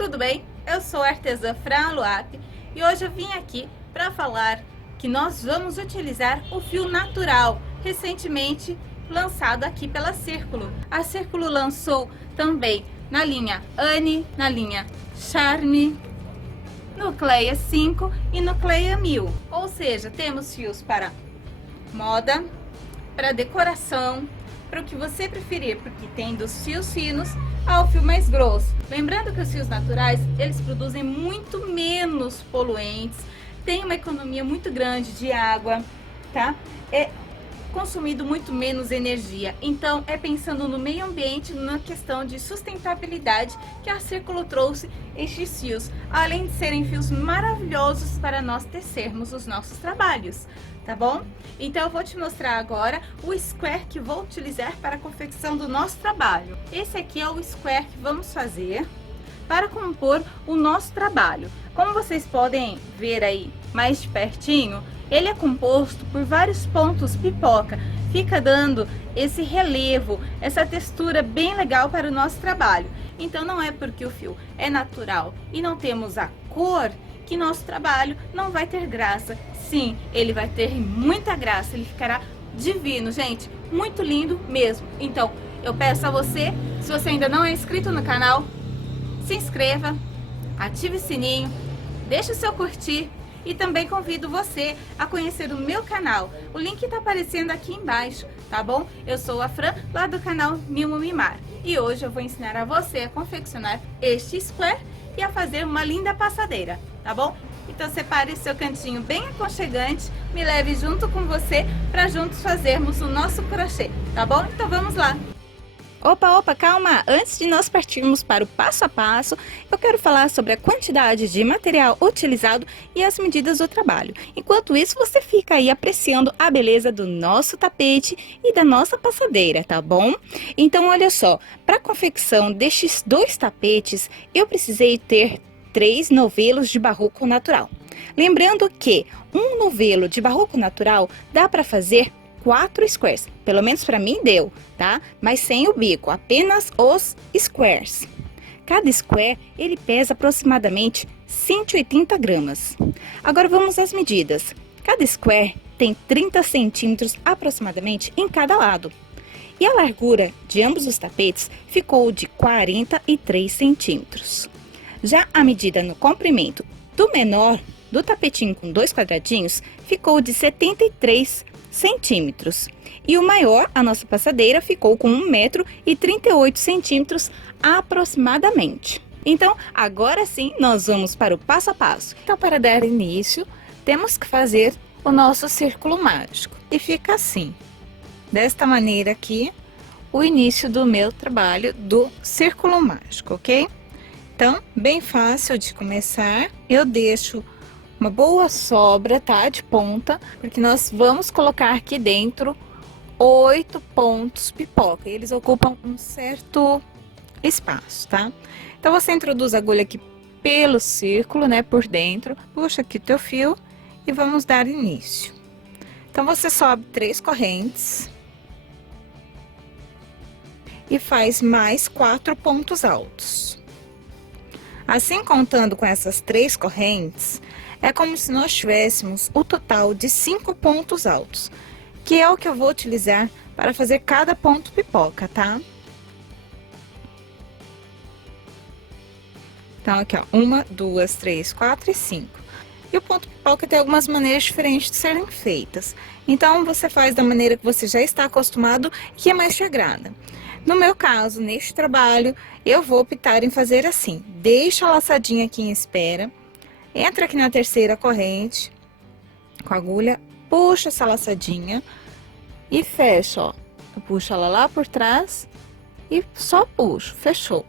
tudo bem? Eu sou a artesã Fran Luap e hoje eu vim aqui para falar que nós vamos utilizar o fio natural, recentemente lançado aqui pela Círculo. A Círculo lançou também na linha Anne, na linha Charme, Nucleia 5 e Nucleia 1000. Ou seja, temos fios para moda, para decoração, para o que você preferir, porque tem dos fios finos ao fio mais grosso. Lembrando que os fios naturais, eles produzem muito menos poluentes, tem uma economia muito grande de água, tá? É consumido muito menos energia. Então, é pensando no meio ambiente, na questão de sustentabilidade, que a Círculo trouxe estes fios, além de serem fios maravilhosos para nós tecermos os nossos trabalhos, tá bom? Então, eu vou te mostrar agora o square que vou utilizar para a confecção do nosso trabalho. Esse aqui é o square que vamos fazer para compor o nosso trabalho. Como vocês podem ver aí mais de pertinho, ele é composto por vários pontos pipoca, fica dando esse relevo, essa textura bem legal para o nosso trabalho. Então não é porque o fio é natural e não temos a cor que nosso trabalho não vai ter graça. Sim, ele vai ter muita graça, ele ficará divino, gente, muito lindo mesmo. Então eu peço a você, se você ainda não é inscrito no canal, se inscreva, ative o sininho, deixe o seu curtir e também convido você a conhecer o meu canal. O link está aparecendo aqui embaixo, tá bom? Eu sou a Fran, lá do canal Mimo Mimar. E hoje eu vou ensinar a você a confeccionar este square e a fazer uma linda passadeira, tá bom? Então separe seu cantinho bem aconchegante, me leve junto com você para juntos fazermos o nosso crochê, tá bom? Então vamos lá! Opa, calma! Antes de nós partirmos para o passo a passo, eu quero falar sobre a quantidade de material utilizado e as medidas do trabalho. Enquanto isso, você fica aí apreciando a beleza do nosso tapete e da nossa passadeira, tá bom? Então, olha só, para a confecção destes dois tapetes, eu precisei ter 3 novelos de barroco natural. Lembrando que um novelo de barroco natural dá para fazer 4 squares, pelo menos para mim deu, tá? Mas sem o bico, apenas os squares. Cada square, ele pesa aproximadamente 180 gramas. Agora vamos às medidas. Cada square tem 30 centímetros aproximadamente em cada lado. E a largura de ambos os tapetes ficou de 43 centímetros. Já a medida no comprimento do menor, do tapetinho com 2 quadradinhos, ficou de 73 centímetros. E o maior, a nossa passadeira, ficou com 1,38 m aproximadamente. Então, agora sim, nós vamos para o passo a passo. Então, para dar início, temos que fazer o nosso círculo mágico. E fica assim, desta maneira aqui, o início do meu trabalho do círculo mágico, ok? Então, bem fácil de começar. Eu deixo uma boa sobra, tá? De ponta, porque nós vamos colocar aqui dentro 8 pontos pipoca. E eles ocupam um certo espaço, tá? Então, você introduz a agulha aqui pelo círculo, né? Por dentro. Puxa aqui o teu fio e vamos dar início. Então, você sobe 3 correntes. E faz mais 4 pontos altos. Assim, contando com essas 3 correntes, é como se nós tivéssemos o total de 5 pontos altos, que é o que eu vou utilizar para fazer cada ponto pipoca, tá? Então, aqui, ó, 1, 2, 3, 4 e 5. E o ponto pipoca tem algumas maneiras diferentes de serem feitas. Então, você faz da maneira que você já está acostumado e que é mais te agrada. No meu caso, neste trabalho, eu vou optar em fazer assim. Deixa a laçadinha aqui em espera. Entra aqui na terceira corrente, com a agulha, puxa essa laçadinha e fecha, ó. Puxa ela lá por trás e só puxo, fechou.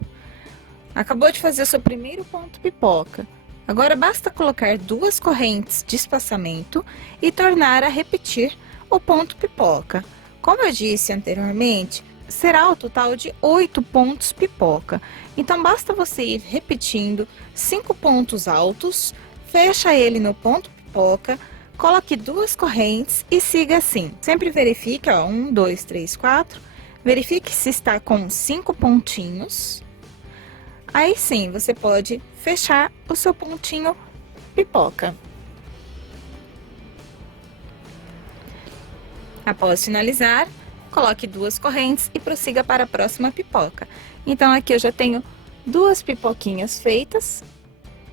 Acabou de fazer o seu primeiro ponto pipoca. Agora, basta colocar 2 correntes de espaçamento e tornar a repetir o ponto pipoca. Como eu disse anteriormente, será o total de 8 pontos pipoca. Então, basta você ir repetindo 5 pontos altos, fecha ele no ponto pipoca, coloque 2 correntes e siga assim. Sempre verifique, ó, 1, 2, 3, 4. Verifique se está com 5 pontinhos. Aí sim, você pode fechar o seu pontinho pipoca. Após finalizar, coloque 2 correntes e prossiga para a próxima pipoca. Então, aqui eu já tenho 2 pipoquinhas feitas,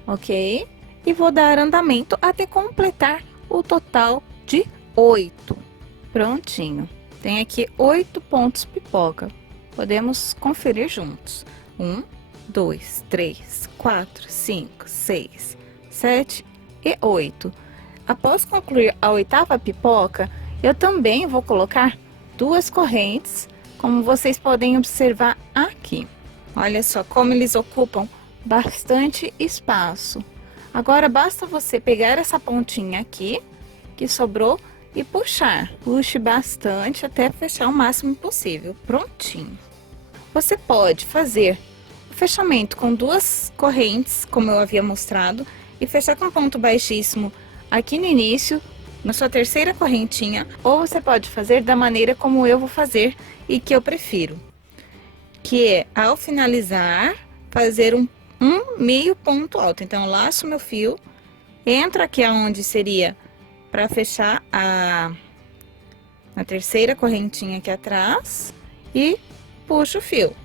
ok? E vou dar andamento até completar o total de 8. Prontinho. Tem aqui 8 pontos pipoca. Podemos conferir juntos. 1, 2, 3, 4, 5, 6, 7 e 8. Após concluir a 8ª pipoca, eu também vou colocar 2 correntes, como vocês podem observar aqui. Olha só como eles ocupam bastante espaço. Agora basta você pegar essa pontinha aqui que sobrou e puxar. Puxe bastante até fechar o máximo possível. Prontinho. Você pode fazer o fechamento com 2 correntes, como eu havia mostrado, e fechar com ponto baixíssimo aqui no início, na sua terceira correntinha, ou você pode fazer da maneira como eu vou fazer e que eu prefiro, que é, ao finalizar, fazer um meio ponto alto. Então, eu laço meu fio, entro aqui aonde seria para fechar na terceira correntinha aqui atrás e puxo o fio.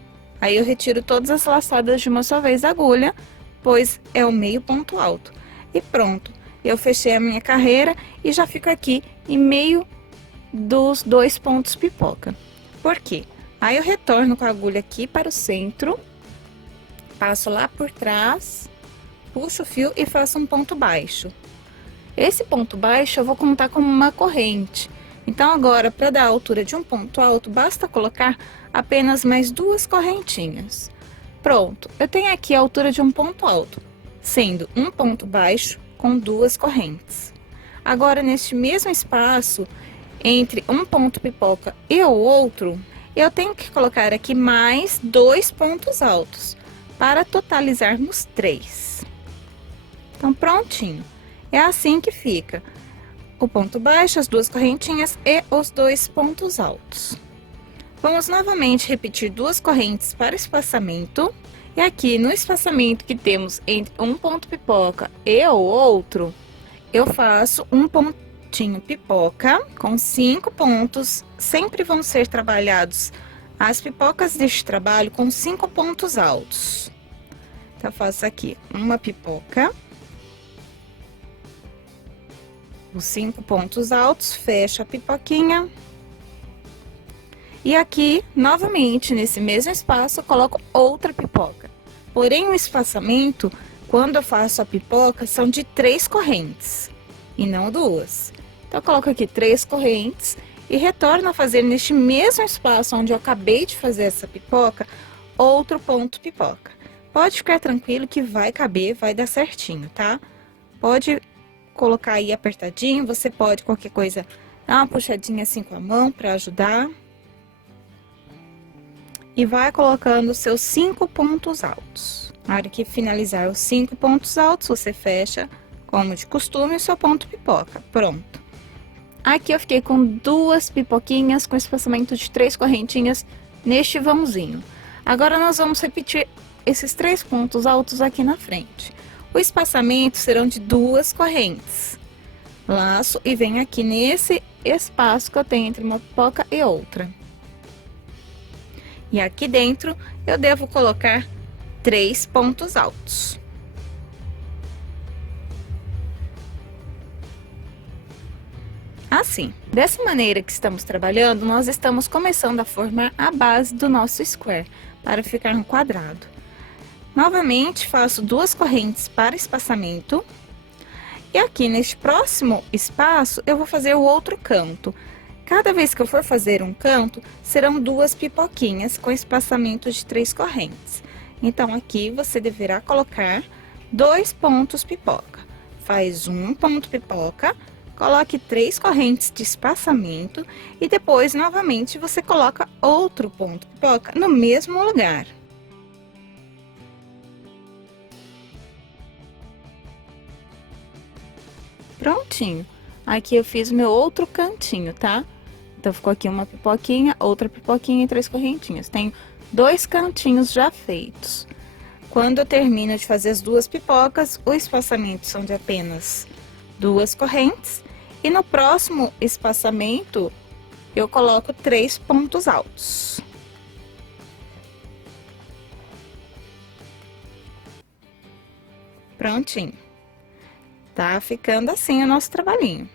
Aí, eu retiro todas as laçadas de uma só vez da agulha, pois é o meio ponto alto. E pronto, eu fechei a minha carreira e já fico aqui em meio dos 2 pontos pipoca. Por quê? Aí eu retorno com a agulha aqui para o centro, passo lá por trás, puxo o fio e faço um ponto baixo. Esse ponto baixo eu vou contar como uma corrente. Então, agora, para dar a altura de um ponto alto, basta colocar apenas mais 2 correntinhas. Pronto, eu tenho aqui a altura de um ponto alto, sendo um ponto baixo com 2 correntes. Agora, neste mesmo espaço, entre um ponto pipoca e o outro, eu tenho que colocar aqui mais 2 pontos altos, para totalizarmos 3. Então, prontinho. É assim que fica o ponto baixo, as 2 correntinhas e os 2 pontos altos. Vamos novamente repetir 2 correntes para espaçamento. E aqui no espaçamento que temos entre um ponto pipoca e o outro, eu faço um pontinho pipoca com 5 pontos. Sempre vão ser trabalhados as pipocas deste trabalho com 5 pontos altos. Então, eu faço aqui uma pipoca, os 5 pontos altos, fecho a pipoquinha. E aqui, novamente, nesse mesmo espaço, eu coloco outra pipoca. Porém, o espaçamento, quando eu faço a pipoca, são de 3 correntes, e não 2. Então, eu coloco aqui 3 correntes e retorno a fazer neste mesmo espaço onde eu acabei de fazer essa pipoca, outro ponto pipoca. Pode ficar tranquilo que vai caber, vai dar certinho, tá? Pode colocar aí apertadinho, você pode, qualquer coisa, dar uma puxadinha assim com a mão para ajudar. E vai colocando os seus 5 pontos altos. Na hora que finalizar os 5 pontos altos, você fecha, como de costume, o seu ponto pipoca. Pronto. Aqui eu fiquei com 2 pipoquinhas com espaçamento de 3 correntinhas neste vãozinho. Agora, nós vamos repetir esses 3 pontos altos aqui na frente. O espaçamento serão de 2 correntes. Laço e venho aqui nesse espaço que eu tenho entre uma pipoca e outra. E aqui dentro, eu devo colocar 3 pontos altos. Assim, dessa maneira que estamos trabalhando, nós estamos começando a formar a base do nosso square, para ficar um quadrado. Novamente, faço 2 correntes para espaçamento. E aqui, neste próximo espaço, eu vou fazer o outro canto. Cada vez que eu for fazer um canto, serão 2 pipoquinhas com espaçamento de 3 correntes. Então, aqui você deverá colocar 2 pontos pipoca. Faz um ponto pipoca, coloque 3 correntes de espaçamento e depois, novamente, você coloca outro ponto pipoca no mesmo lugar. Prontinho. Aqui eu fiz o meu outro cantinho, tá? Então, ficou aqui uma pipoquinha, outra pipoquinha e 3 correntinhas. Tenho 2 cantinhos já feitos. Quando eu termino de fazer as duas pipocas, o espaçamento são de apenas 2 correntes. E no próximo espaçamento, eu coloco 3 pontos altos. Prontinho. Tá ficando assim o nosso trabalhinho.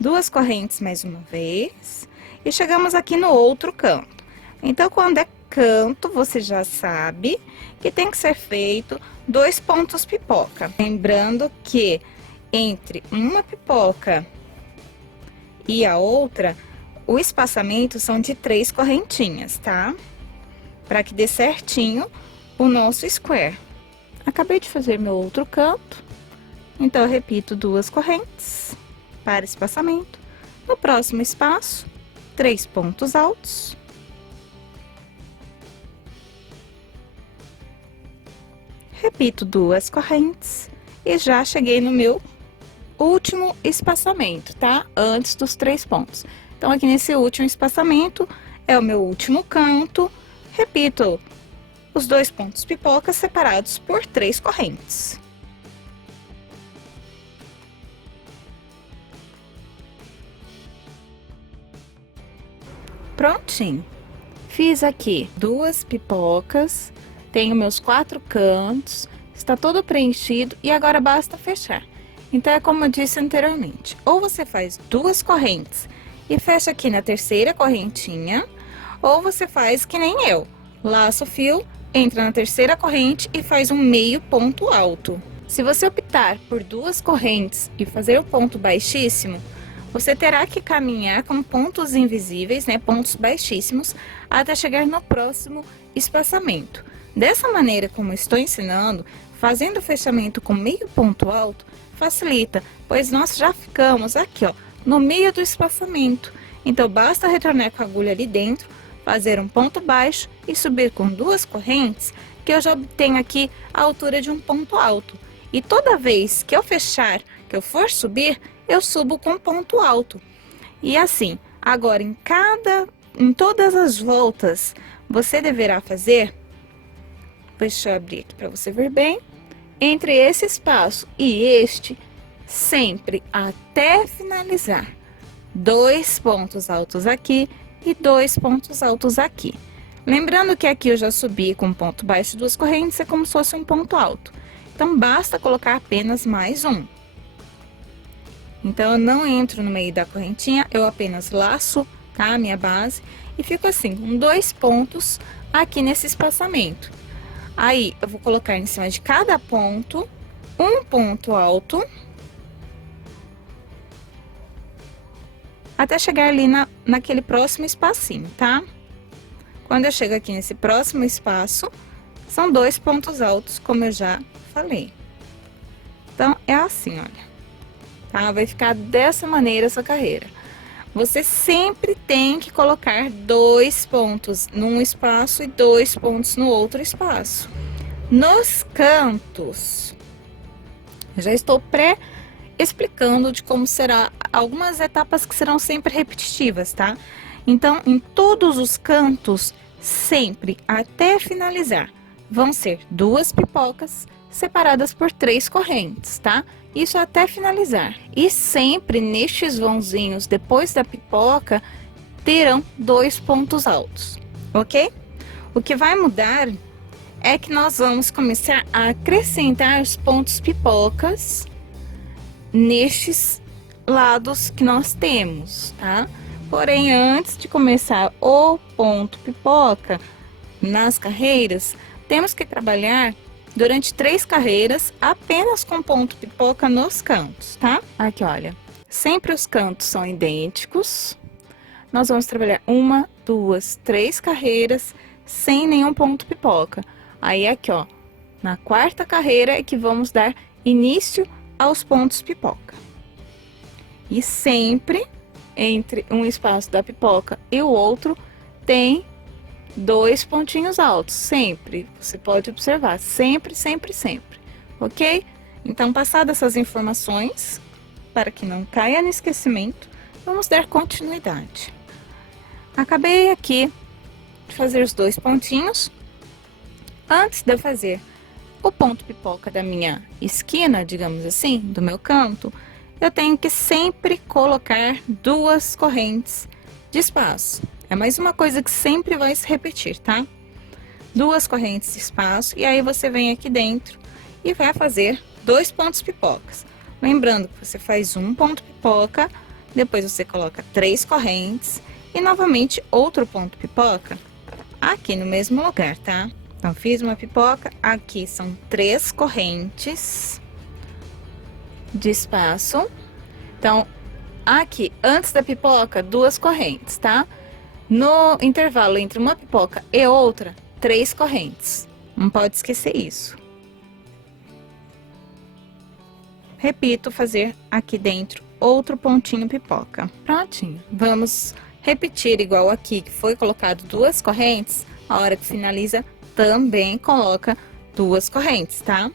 2 correntes mais uma vez. E chegamos aqui no outro canto. Então, quando é canto, você já sabe que tem que ser feito 2 pontos pipoca. Lembrando que entre uma pipoca e a outra, o espaçamento são de 3 correntinhas, tá? Para que dê certinho o nosso square. Acabei de fazer meu outro canto, então eu repito 2 correntes para espaçamento. No próximo espaço, 3 pontos altos. Repito 2 correntes e já cheguei no meu último espaçamento, tá? Antes dos 3 pontos. Então, aqui nesse último espaçamento é o meu último canto. Repito os 2 pontos pipoca separados por 3 correntes. Prontinho. Fiz aqui 2 pipocas, tenho meus 4 cantos, está todo preenchido e agora basta fechar. Então, é como eu disse anteriormente, ou você faz 2 correntes e fecha aqui na terceira correntinha, ou você faz que nem eu, laça o fio, entra na terceira corrente e faz um meio ponto alto. Se você optar por 2 correntes e fazer o ponto baixíssimo, você terá que caminhar com pontos invisíveis, né, pontos baixíssimos, até chegar no próximo espaçamento. Dessa maneira como eu estou ensinando, fazendo o fechamento com meio ponto alto, facilita, pois nós já ficamos aqui, ó, no meio do espaçamento. Então, basta retornar com a agulha ali dentro, fazer um ponto baixo e subir com 2 correntes, que eu já obtenho aqui a altura de um ponto alto. E toda vez que eu fechar, que eu for subir, eu subo com ponto alto. E assim, agora em todas as voltas, você deverá fazer, deixa eu abrir aqui para você ver bem, entre esse espaço e este, sempre até finalizar, 2 pontos altos aqui e 2 pontos altos aqui. Lembrando que aqui eu já subi com ponto baixo 2 correntes, é como se fosse um ponto alto. Então, basta colocar apenas mais um. Então, eu não entro no meio da correntinha, eu apenas laço, tá, a minha base, e fico assim, com 2 pontos aqui nesse espaçamento. Aí, eu vou colocar em cima de cada ponto, um ponto alto, até chegar ali naquele próximo espacinho, tá? Quando eu chego aqui nesse próximo espaço, são 2 pontos altos, como eu já falei. Então, é assim, olha. Tá? Vai ficar dessa maneira essa carreira. Você sempre tem que colocar 2 pontos num espaço e 2 pontos no outro espaço. Nos cantos, eu já estou explicando de como será algumas etapas que serão sempre repetitivas, tá? Então, em todos os cantos, sempre até finalizar, vão ser 2 pipocas separadas por 3 correntes, tá? Isso até finalizar. E sempre nestes vãozinhos, depois da pipoca, terão 2 pontos altos, ok? O que vai mudar é que nós vamos começar a acrescentar os pontos pipocas nestes lados que nós temos, tá? Porém, antes de começar o ponto pipoca nas carreiras, temos que trabalhar durante 3 carreiras apenas com ponto pipoca nos cantos, tá? Aqui, olha, sempre os cantos são idênticos. Nós vamos trabalhar 1, 2, 3 carreiras sem nenhum ponto pipoca. Aí, aqui, ó, na 4ª carreira é que vamos dar início aos pontos pipoca. E sempre entre um espaço da pipoca e o outro tem 2 pontinhos altos, sempre. Você pode observar, sempre, sempre, sempre, ok? Então, passadas essas informações, para que não caia no esquecimento, vamos dar continuidade. Acabei aqui de fazer os 2 pontinhos. Antes de eu fazer o ponto pipoca da minha esquina, digamos assim, do meu canto, eu tenho que sempre colocar 2 correntes de espaço. É mais uma coisa que sempre vai se repetir, tá? 2 correntes de espaço, e aí você vem aqui dentro e vai fazer 2 pontos pipocas. Lembrando que você faz um ponto pipoca, depois você coloca 3 correntes e novamente outro ponto pipoca aqui no mesmo lugar, tá? Então, fiz uma pipoca, aqui são 3 correntes de espaço. Então, aqui, antes da pipoca, 2 correntes, tá? No intervalo entre uma pipoca e outra, 3 correntes. Não pode esquecer isso. Repito, fazer aqui dentro outro pontinho pipoca. Prontinho. Vamos repetir igual aqui, que foi colocado 2 correntes. A hora que finaliza, também coloca 2 correntes, tá?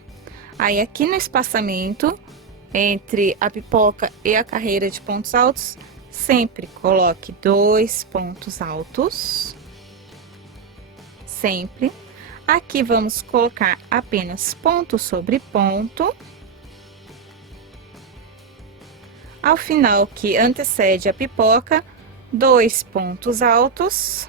Aí, aqui no espaçamento entre a pipoca e a carreira de pontos altos, sempre coloque 2 pontos altos. Sempre. Aqui vamos colocar apenas ponto sobre ponto. Ao final que antecede a pipoca, 2 pontos altos.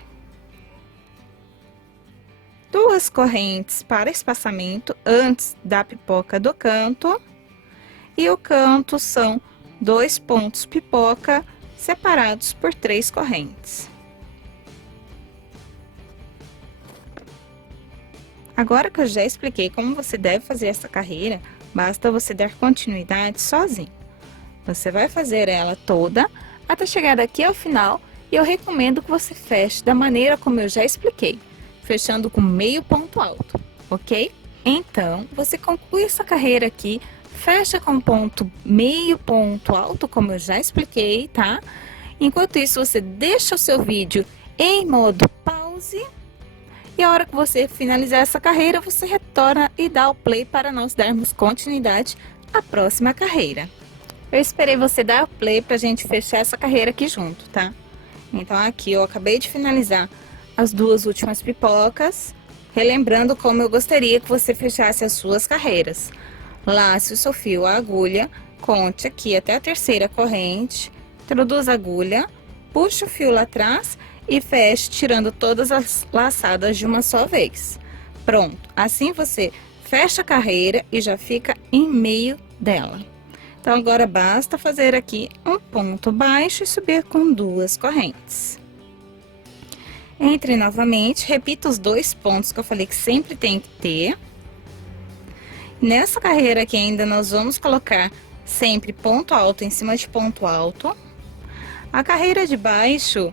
2 correntes para espaçamento antes da pipoca do canto. E o canto são 2 pontos pipoca separados por 3 correntes. Agora que eu já expliquei como você deve fazer essa carreira, basta você dar continuidade sozinho. Você vai fazer ela toda até chegar daqui ao final, e eu recomendo que você feche da maneira como eu já expliquei, fechando com meio ponto alto, ok? Então, você conclui essa carreira aqui, fecha com meio ponto alto, como eu já expliquei, tá? Enquanto isso, você deixa o seu vídeo em modo pause, e a hora que você finalizar essa carreira, você retorna e dá o play para nós darmos continuidade à próxima carreira. Eu esperei você dar o play pra gente fechar essa carreira aqui junto, tá? Então, aqui eu acabei de finalizar as 2 últimas pipocas, relembrando como eu gostaria que você fechasse as suas carreiras. Lace o seu fio à agulha, conte aqui até a 3ª corrente, introduza a agulha, puxa o fio lá atrás e feche, tirando todas as laçadas de uma só vez. Pronto, assim você fecha a carreira e já fica em meio dela. Então, agora basta fazer aqui um ponto baixo e subir com 2 correntes. Entre novamente, repita os 2 pontos que eu falei que sempre tem que ter. Nessa carreira aqui ainda nós vamos colocar sempre ponto alto em cima de ponto alto. A carreira de baixo,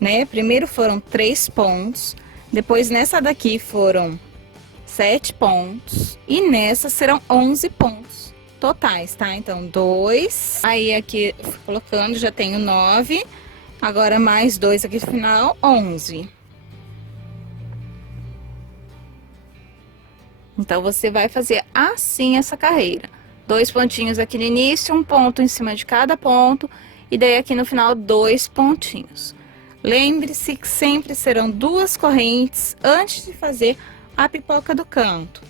né, primeiro foram 3 pontos, depois nessa daqui foram 7 pontos e nessa serão 11 pontos totais, tá? Então, 2, aí aqui colocando já tenho 9, agora mais 2 aqui no final, 11. Então, você vai fazer assim essa carreira. 2 pontinhos aqui no início, um ponto em cima de cada ponto, e daí aqui no final 2 pontinhos. Lembre-se que sempre serão 2 correntes antes de fazer a pipoca do canto.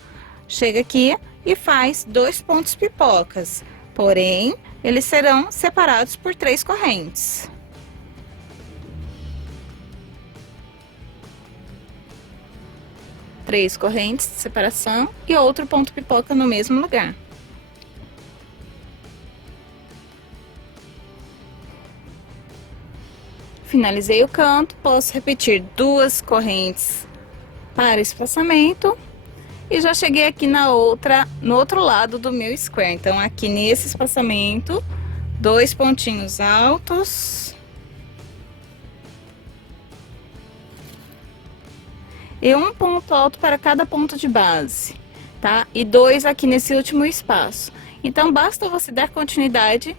Chega aqui e faz 2 pontos pipocas, porém, eles serão separados por 3 correntes. Três correntes de separação e outro ponto pipoca no mesmo lugar. Finalizei o canto, posso repetir 2 correntes para espaçamento. E já cheguei aqui no outro lado do meu square. Então, aqui nesse espaçamento, 2 pontinhos altos. E um ponto alto para cada ponto de base, tá? E 2 aqui nesse último espaço. Então, basta você dar continuidade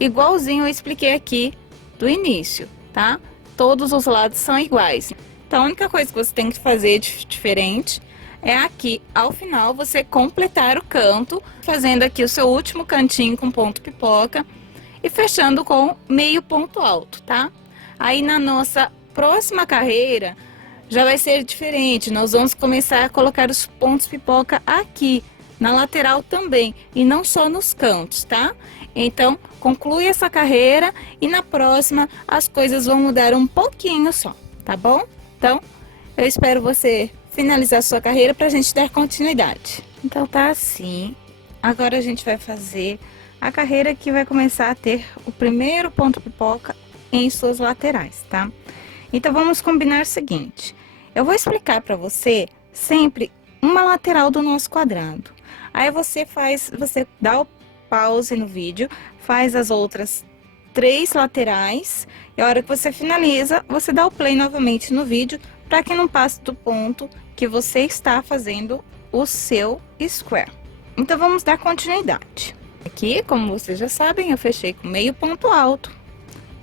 igualzinho eu expliquei aqui do início, tá? Todos os lados são iguais. Então, a única coisa que você tem que fazer diferente é aqui, ao final, você completar o canto, fazendo aqui o seu último cantinho com ponto pipoca e fechando com meio ponto alto, tá? Aí, na nossa próxima carreira, já vai ser diferente. Nós vamos começar a colocar os pontos pipoca aqui, na lateral também, e não só nos cantos, tá? Então, conclui essa carreira e na próxima as coisas vão mudar um pouquinho só, tá bom? Então, eu espero você finalizar sua carreira para a gente dar continuidade. Então, tá assim. Agora a gente vai fazer a carreira que vai começar a ter o primeiro ponto pipoca em suas laterais, tá? Então, vamos combinar o seguinte. Eu vou explicar para você sempre uma lateral do nosso quadrado. Aí você dá o pause no vídeo, faz as outras 3 laterais e a hora que você finaliza, você dá o play novamente no vídeo para que não passe do ponto que você está fazendo o seu square. Então, vamos dar continuidade. Aqui, como vocês já sabem, eu fechei com meio ponto alto.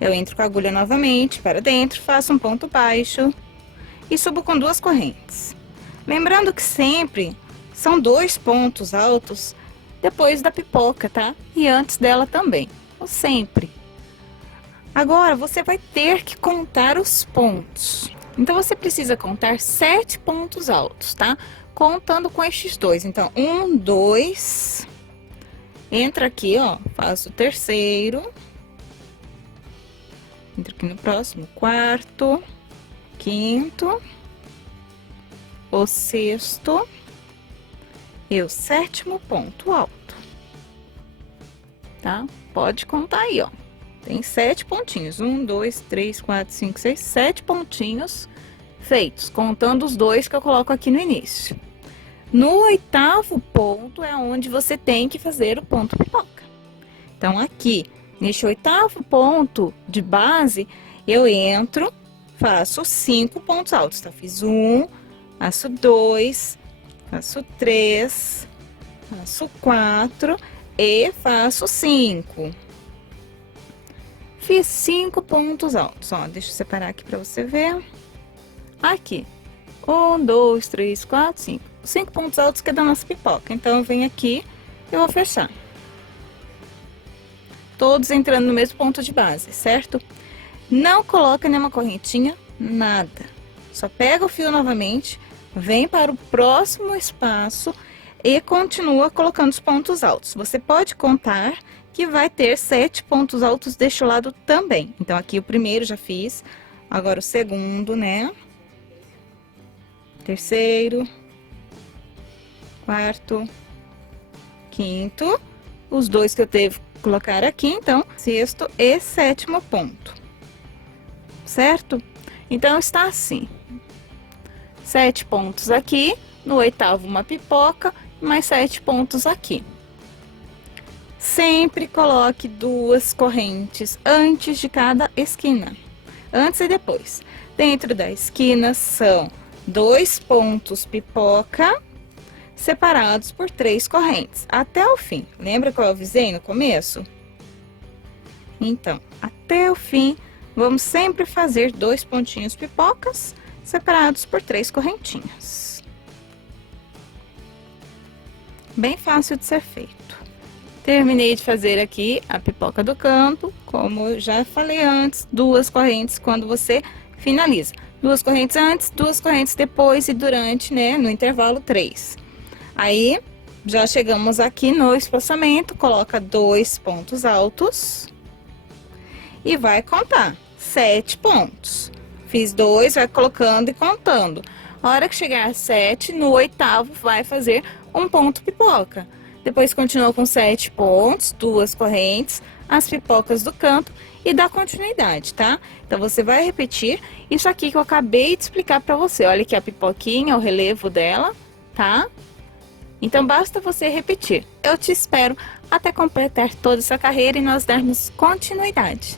Eu entro com a agulha novamente para dentro, faço um ponto baixo e subo com 2 correntes. Lembrando que sempre são 2 pontos altos depois da pipoca, tá? E antes dela também, sempre. Agora, você vai ter que contar os pontos. Então, você precisa contar 7 pontos altos, tá? Contando com estes 2. Então, 1, 2. Entra aqui, ó, faço o terceiro. Entra aqui no próximo, quarto, quinto, o sexto e o 7º ponto alto, tá? Pode contar aí, ó. Tem 7 pontinhos. 1, 2, 3, 4, 5, 6, 7 pontinhos feitos, contando os 2 que eu coloco aqui no início. No 8º ponto é onde você tem que fazer o ponto pipoca. Então, aqui, neste 8º ponto de base, eu entro, faço 5 pontos altos. Então, fiz 1, faço 2, faço 3, faço 4 e faço 5. Fiz 5 pontos altos, ó, deixa eu separar aqui para você ver. Aqui, 1, 2, 3, 4, 5. 5 pontos altos que é da nossa pipoca. Então, eu venho aqui e vou fechar. Todos entrando no mesmo ponto de base, certo? Não coloca nenhuma correntinha, nada. Só pega o fio novamente, vem para o próximo espaço e continua colocando os pontos altos. Você pode contar que vai ter 7 pontos altos deste lado também. Então, aqui o primeiro já fiz, agora o segundo, né? Terceiro, quarto, quinto, os 2 que eu devo colocar aqui, então, 6º e 7º ponto, certo? Então, está assim, 7 pontos aqui, no 8º uma pipoca, mais 7 pontos aqui. Sempre coloque 2 correntes antes de cada esquina, antes e depois. Dentro da esquina são 2 pontos pipoca, separados por 3 correntes, até o fim. Lembra que eu avisei no começo? Então, até o fim, vamos sempre fazer 2 pontinhos pipocas, separados por 3 correntinhas. Bem fácil de ser feito. Terminei de fazer aqui a pipoca do canto, como eu já falei antes, 2 correntes quando você finaliza. 2 correntes antes, 2 correntes depois e durante, né, no intervalo 3. Aí, já chegamos aqui no espaçamento, coloca 2 pontos altos e vai contar 7 pontos. Fiz 2, vai colocando e contando. A hora que chegar a 7, no 8º vai fazer um ponto pipoca. Depois continua com 7 pontos, 2 correntes, as pipocas do canto e dá continuidade, tá? Então, você vai repetir isso aqui que eu acabei de explicar pra você. Olha aqui a pipoquinha, o relevo dela, tá? Então, basta você repetir. Eu te espero até completar toda essa carreira e nós darmos continuidade,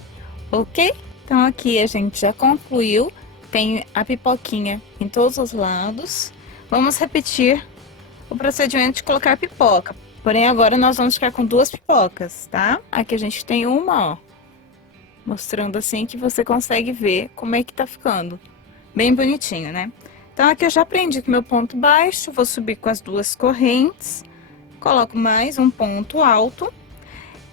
ok? Então, aqui a gente já concluiu. Tem a pipoquinha em todos os lados. Vamos repetir o procedimento de colocar pipoca. Porém, agora nós vamos ficar com 2 pipocas, tá? Aqui a gente tem uma, ó. Mostrando assim que você consegue ver como é que tá ficando. Bem bonitinho, né? Então, aqui eu já prendi com meu ponto baixo. Vou subir com as 2 correntes. Coloco mais um ponto alto.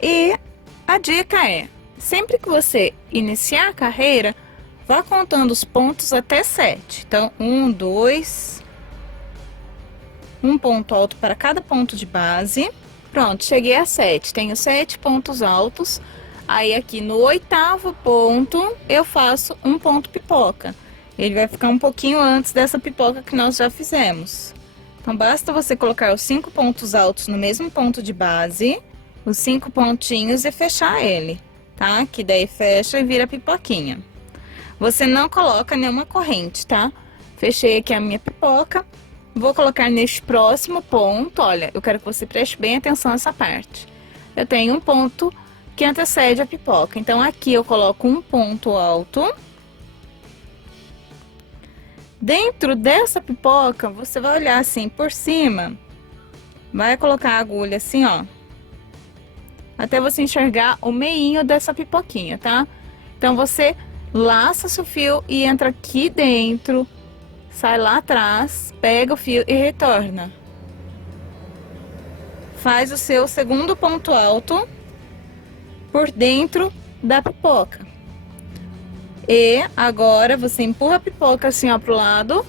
E a dica é, sempre que você iniciar a carreira, vá contando os pontos até 7. Então, 1, 2, um ponto alto para cada ponto de base. Pronto, cheguei a 7. Tenho 7 pontos altos. Aí, aqui no 8º ponto, eu faço um ponto pipoca. Ele vai ficar um pouquinho antes dessa pipoca que nós já fizemos. Então, basta você colocar os 5 pontos altos no mesmo ponto de base, os 5 pontinhos e fechar ele, tá? Que daí fecha e vira pipoquinha. Você não coloca nenhuma corrente, tá? Fechei aqui a minha pipoca. Vou colocar neste próximo ponto, olha, eu quero que você preste bem atenção nessa parte. Eu tenho um ponto que antecede a pipoca, então aqui eu coloco um ponto alto. Dentro dessa pipoca, você vai olhar assim por cima, vai colocar a agulha assim, ó, até você enxergar o meinho dessa pipoquinha, tá? Então, você laça seu fio e entra aqui dentro, sai lá atrás, pega o fio e retorna. Faz o seu segundo ponto alto por dentro da pipoca. E agora você empurra a pipoca assim, ó, pro lado.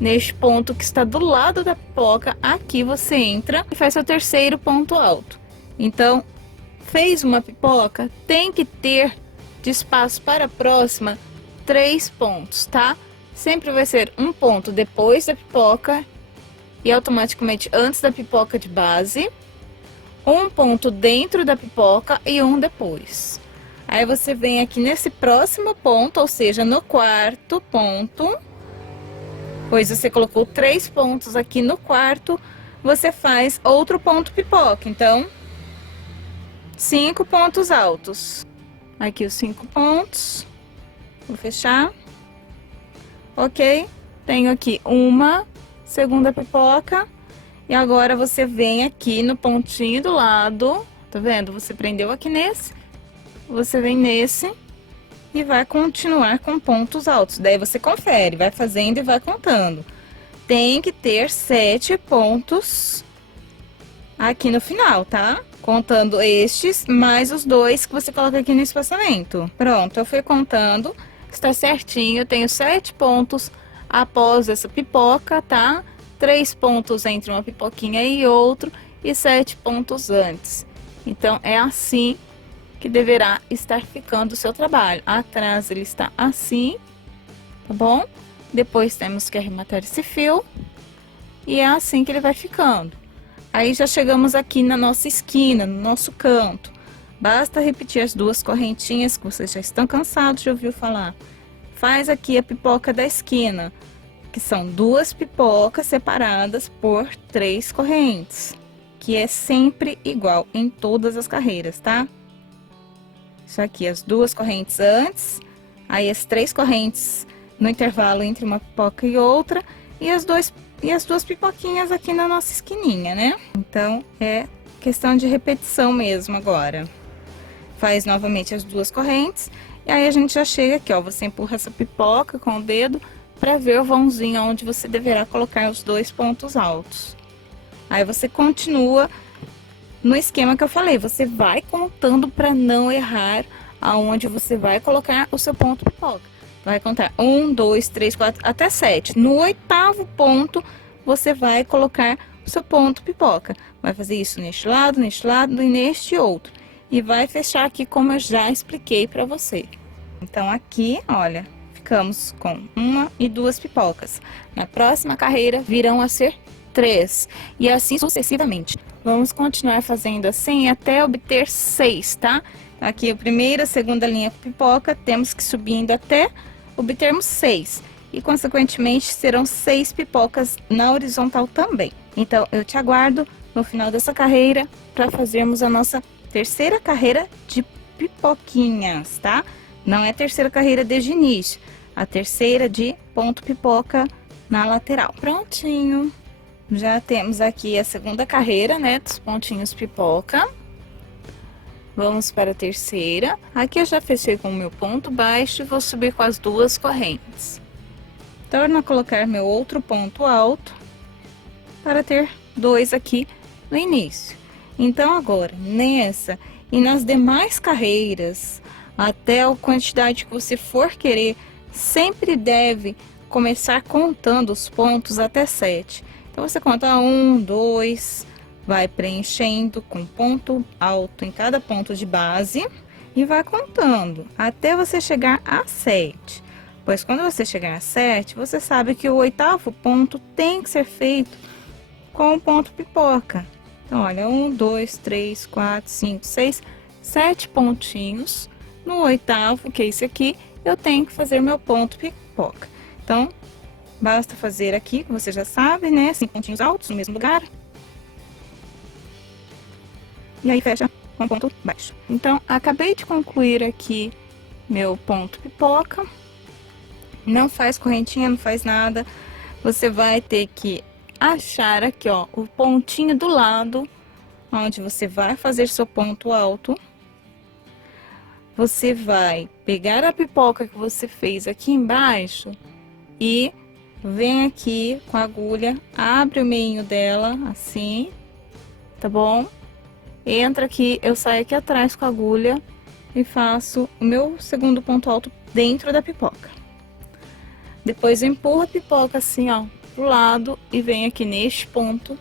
Neste ponto que está do lado da pipoca, aqui você entra e faz seu terceiro ponto alto. Então, fez uma pipoca, tem que ter de espaço para a próxima 3 pontos, tá? Sempre vai ser um ponto depois da pipoca e automaticamente antes da pipoca de base, um ponto dentro da pipoca e um depois. Aí você vem aqui nesse próximo ponto, ou seja, no 4º ponto, pois você colocou 3 pontos aqui no 4º, você faz outro ponto pipoca. Então, 5 pontos altos. Aqui os 5 pontos. Vou fechar. Ok? Tenho aqui uma segunda pipoca. E agora você vem aqui no pontinho do lado. Tá vendo? Você prendeu aqui nesse. Você vem nesse. E vai continuar com pontos altos. Daí você confere, vai fazendo e vai contando. Tem que ter 7 pontos aqui no final, tá? Contando estes, mais os 2 que você coloca aqui no espaçamento. Pronto, eu fui contando, está certinho. Eu tenho 7 pontos após essa pipoca, tá? 3 pontos entre uma pipoquinha e outro, e 7 pontos antes. Então, é assim que deverá estar ficando o seu trabalho. Atrás ele está assim, tá bom? Depois temos que arrematar esse fio, e é assim que ele vai ficando. Aí já chegamos aqui na nossa esquina, no nosso canto. Basta repetir as 2 correntinhas que vocês já estão cansados de ouvir falar. Faz aqui a pipoca da esquina, que são 2 pipocas separadas por 3 correntes, que é sempre igual em todas as carreiras, tá? Isso aqui, as 2 correntes antes, aí as 3 correntes no intervalo entre uma pipoca e outra, e as 2 pipoquinhas aqui na nossa esquininha, né? Então, é questão de repetição mesmo agora. Faz novamente as 2 correntes, e aí a gente já chega aqui, ó, você empurra essa pipoca com o dedo para ver o vãozinho onde você deverá colocar os 2 pontos altos. Aí você continua no esquema que eu falei, você vai contando para não errar aonde você vai colocar o seu ponto pipoca. Vai contar 1, 2, 3, 4, até 7. No 8º ponto, você vai colocar o seu ponto pipoca. Vai fazer isso neste lado e neste outro. E vai fechar aqui como eu já expliquei para você. Então, aqui, olha, ficamos com 1 e 2 pipocas. Na próxima carreira, virão a ser 3. E assim sucessivamente. Vamos continuar fazendo assim até obter 6, tá? Aqui, a primeira, segunda linha pipoca, temos que subir indo até obtermos 6. E, consequentemente, serão 6 pipocas na horizontal também. Então, eu te aguardo no final dessa carreira para fazermos a nossa terceira carreira de pipoquinhas, tá? Não é a terceira carreira desde o início, a terceira de ponto pipoca na lateral. Prontinho! Já temos aqui a segunda carreira, né, dos pontinhos pipoca. Vamos para a terceira. Aqui eu já fechei com o meu ponto baixo e vou subir com as 2 correntes. Torno a colocar meu outro ponto alto para ter 2 aqui no início. Então, agora, nessa e nas demais carreiras, até a quantidade que você for querer. Sempre deve começar contando os pontos até 7. Então você conta 1, 2, vai preenchendo com ponto alto em cada ponto de base e vai contando até você chegar a 7. Pois quando você chegar a 7, você sabe que o 8º ponto tem que ser feito com o ponto pipoca. Então, olha, 1, 2, 3, 4, 5, 6, 7 pontinhos. No 8º, que é esse aqui, eu tenho que fazer meu ponto pipoca. Então, basta fazer aqui, que você já sabe, né? 5 pontinhos altos no mesmo lugar. E aí fecha com ponto baixo. Então, acabei de concluir aqui meu ponto pipoca. Não faz correntinha, não faz nada. Você vai ter que achar aqui, ó, o pontinho do lado, onde você vai fazer seu ponto alto. Você vai pegar a pipoca que você fez aqui embaixo e vem aqui com a agulha, abre o meinho dela, assim, tá bom? Entra aqui, eu saio aqui atrás com a agulha e faço o meu segundo ponto alto dentro da pipoca. Depois eu empurro a pipoca assim, ó, pro lado e venho aqui neste ponto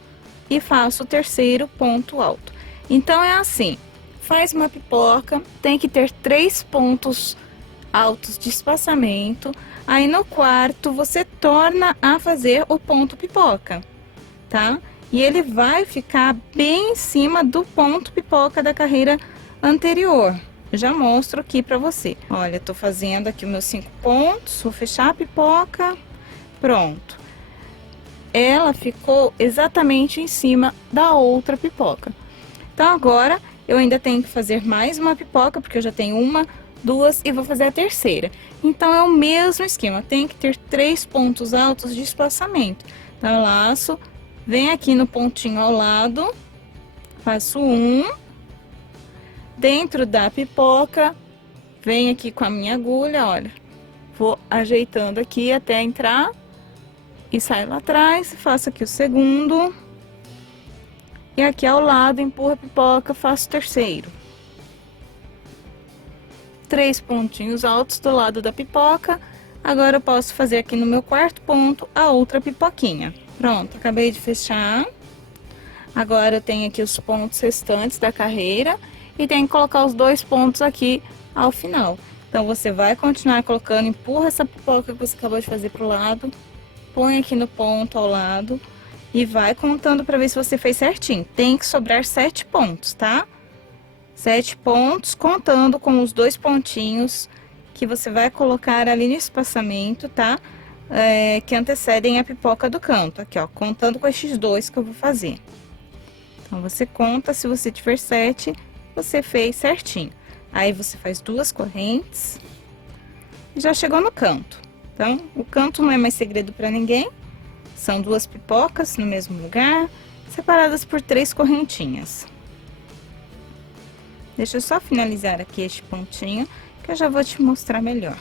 e faço o terceiro ponto alto. Então é assim, faz uma pipoca, tem que ter 3 pontos altos de espaçamento. Aí no quarto você torna a fazer o ponto pipoca, tá? E ele vai ficar bem em cima do ponto pipoca da carreira anterior. Eu já mostro aqui pra você. Olha, tô fazendo aqui os meus 5 pontos, vou fechar a pipoca, pronto. Ela ficou exatamente em cima da outra pipoca. Então agora eu ainda tenho que fazer mais uma pipoca, porque eu já tenho 1, 2 e vou fazer a terceira. Então é o mesmo esquema, tem que ter 3 pontos altos de espaçamento. Então eu laço, venho aqui no pontinho ao lado, faço 1. Dentro da pipoca, venho aqui com a minha agulha, olha, vou ajeitando aqui até entrar e saio lá atrás, faço aqui o segundo. E aqui ao lado, empurro a pipoca, faço o terceiro. 3 pontinhos altos do lado da pipoca. Agora eu posso fazer aqui no meu quarto ponto a outra pipoquinha. Pronto, acabei de fechar. Agora eu tenho aqui os pontos restantes da carreira e tenho que colocar os 2 pontos aqui ao final. Então você vai continuar colocando, empurra essa pipoca que você acabou de fazer pro lado, põe aqui no ponto ao lado e vai contando para ver se você fez certinho. Tem que sobrar 7 pontos, tá? 7 pontos, contando com os 2 pontinhos que você vai colocar ali no espaçamento, tá? Que antecedem a pipoca do canto, aqui ó, contando com esses 2 que eu vou fazer. Então você conta, se você tiver 7, você fez certinho. Aí você faz 2 correntes e já chegou no canto. Então, o canto não é mais segredo para ninguém. São 2 pipocas no mesmo lugar, separadas por 3 correntinhas. Deixa eu só finalizar aqui este pontinho, que eu já vou te mostrar melhor.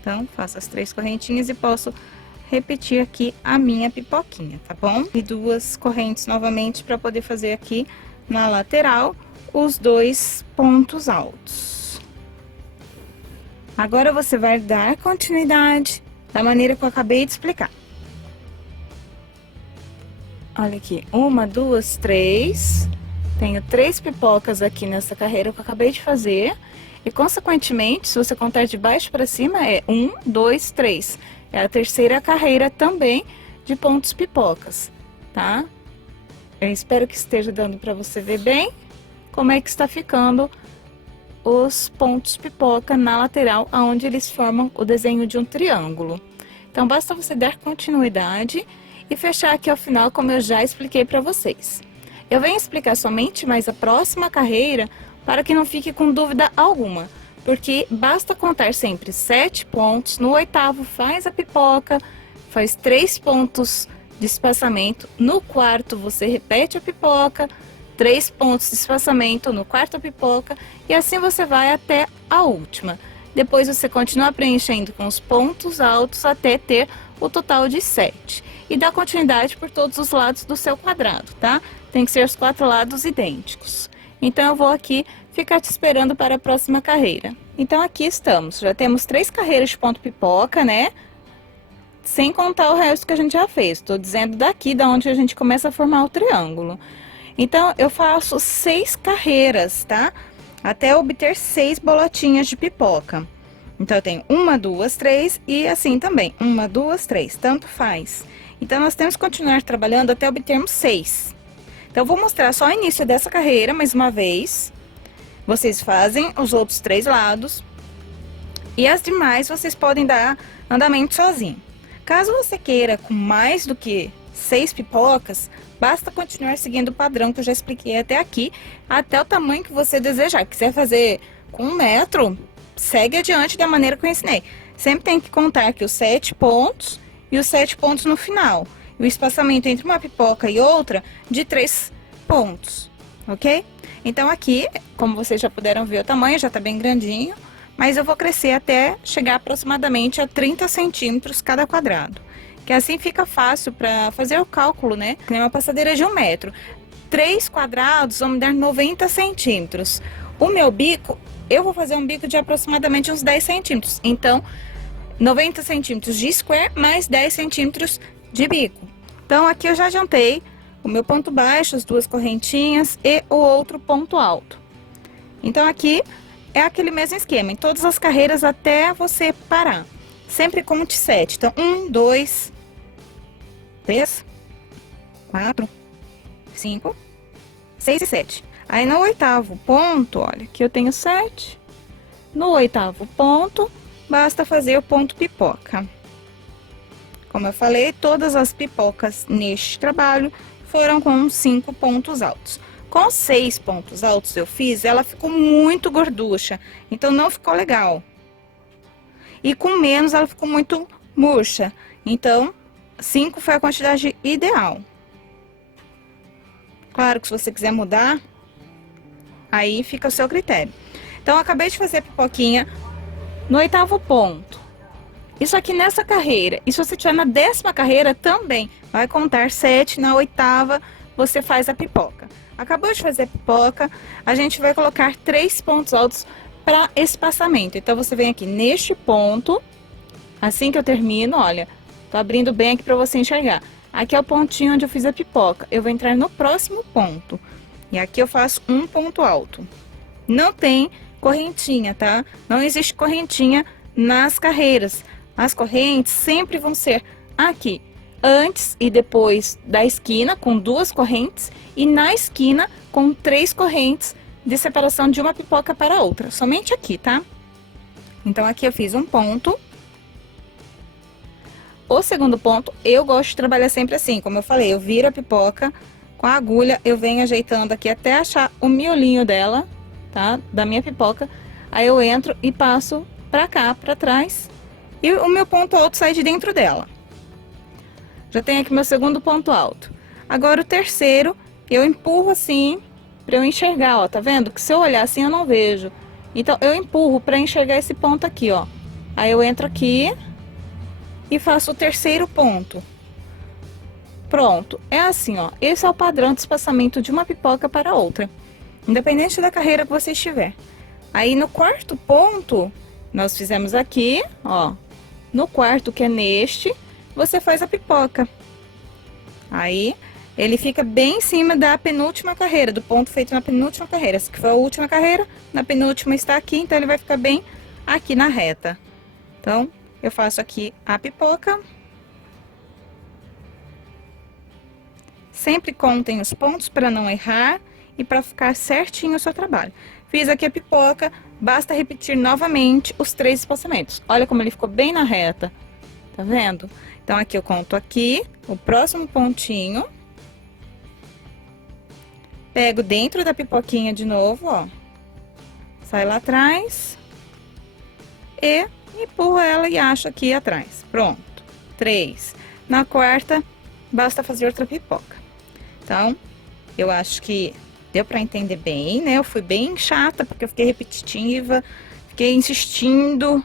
Então, faço as 3 correntinhas e posso repetir aqui a minha pipoquinha, tá bom? E 2 correntes novamente para poder fazer aqui na lateral os 2 pontos altos. Agora você vai dar continuidade da maneira que eu acabei de explicar. Olha aqui, 1, 2, 3. Tenho 3 pipocas aqui nessa carreira que eu acabei de fazer. E, consequentemente, se você contar de baixo para cima, é 1, 2, 3. É a terceira carreira também de pontos pipocas, tá? Eu espero que esteja dando para você ver bem como é que está ficando os pontos pipoca na lateral, onde eles formam o desenho de um triângulo. Então, basta você dar continuidade e fechar aqui ao final, como eu já expliquei para vocês. Eu venho explicar somente mais a próxima carreira, para que não fique com dúvida alguma, porque basta contar sempre 7 pontos, no 8º faz a pipoca, faz 3 pontos de espaçamento, no 4º você repete a pipoca, 3 pontos de espaçamento, no 4º a pipoca, e assim você vai até a última. Depois você continua preenchendo com os pontos altos até ter o total de 7. E dá continuidade por todos os lados do seu quadrado, tá? Tem que ser os 4 lados idênticos. Então eu vou aqui ficar te esperando para a próxima carreira. Então aqui estamos, já temos 3 carreiras de ponto pipoca, né? Sem contar o resto que a gente já fez. Estou dizendo daqui, da onde a gente começa a formar o triângulo. Então eu faço 6 carreiras, tá? Até obter 6 bolotinhas de pipoca. Então eu tenho 1, 2, 3 e assim também. 1, 2, 3, tanto faz. Então nós temos que continuar trabalhando até obtermos 6. Então eu vou mostrar só o início dessa carreira mais uma vez. Vocês fazem os outros 3 lados. E as demais vocês podem dar andamento sozinho. Caso você queira com mais do que 6 pipocas, basta continuar seguindo o padrão que eu já expliquei até aqui, até o tamanho que você desejar. Quiser fazer com 1 metro, segue adiante da maneira que eu ensinei. Sempre tem que contar aqui os 7 pontos e os 7 pontos no final. E o espaçamento entre uma pipoca e outra de 3 pontos, ok? Então aqui, como vocês já puderam ver, o tamanho já tá bem grandinho, mas eu vou crescer até chegar aproximadamente a 30 centímetros cada quadrado. Que assim fica fácil para fazer o cálculo, né? Que é uma passadeira de 1 metro. 3 quadrados vão me dar 90 centímetros. O meu bico, eu vou fazer um bico de aproximadamente uns 10 centímetros. Então, 90 centímetros de square mais 10 centímetros de bico. Então, aqui eu já adiantei o meu ponto baixo, as 2 correntinhas e o outro ponto alto. Então, aqui é aquele mesmo esquema, em todas as carreiras até você parar. Sempre conte 7. Então, 1, 2, 3, 4, 5, 6 e 7. Aí, no 8º ponto, olha, aqui eu tenho 7. No 8º ponto, basta fazer o ponto pipoca. Como eu falei, todas as pipocas neste trabalho foram com 5 pontos altos. Com 6 pontos altos eu fiz, ela ficou muito gorducha, então não ficou legal. E com menos ela ficou muito murcha, então 5 foi a quantidade ideal. Claro que se você quiser mudar, aí fica o seu critério. Então eu acabei de fazer a pipoquinha no 8º ponto. Isso aqui nessa carreira, e se você estiver na 10ª carreira também, vai contar 7, na 8ª você faz a pipoca. Acabou de fazer a pipoca, a gente vai colocar 3 pontos altos para espaçamento. Então, você vem aqui neste ponto, assim que eu termino, olha, tô abrindo bem aqui para você enxergar. Aqui é o pontinho onde eu fiz a pipoca. Eu vou entrar no próximo ponto, e aqui eu faço um ponto alto. Não tem correntinha, tá? Não existe correntinha nas carreiras. As correntes sempre vão ser aqui, antes e depois da esquina, com 2 correntes, e na esquina, com 3 correntes de separação de uma pipoca para outra. Somente aqui, tá? Então, aqui eu fiz um ponto. O segundo ponto, eu gosto de trabalhar sempre assim, como eu falei, eu viro a pipoca com a agulha, eu venho ajeitando aqui até achar o miolinho dela, tá? Da minha pipoca. Aí eu entro e passo pra cá, pra trás. E o meu ponto alto sai de dentro dela. Já tenho aqui meu segundo ponto alto. Agora o terceiro, eu empurro assim pra eu enxergar, ó. Tá vendo? Que se eu olhar assim eu não vejo. Então eu empurro pra enxergar esse ponto aqui, ó. Aí eu entro aqui e faço o terceiro ponto. Pronto. É assim, ó. Esse é o padrão de espaçamento de uma pipoca para outra. Independente da carreira que você estiver. Aí no 4º ponto, nós fizemos aqui, ó. No 4º, que é neste, você faz a pipoca. Aí, ele fica bem em cima da penúltima carreira, do ponto feito na penúltima carreira. Essa que foi a última carreira, na penúltima está aqui, então ele vai ficar bem aqui na reta. Então, eu faço aqui a pipoca. Sempre contem os pontos para não errar e para ficar certinho o seu trabalho. Fiz aqui a pipoca, basta repetir novamente os 3 espaçamentos. Olha como ele ficou bem na reta, tá vendo? Então, aqui eu conto aqui, o próximo pontinho. Pego dentro da pipoquinha de novo, ó. Sai lá atrás. E empurro ela e acho aqui atrás. Pronto. 3. Na 4ª, basta fazer outra pipoca. Então, eu acho que deu pra entender bem, né? Eu fui bem chata, porque eu fiquei repetitiva, fiquei insistindo.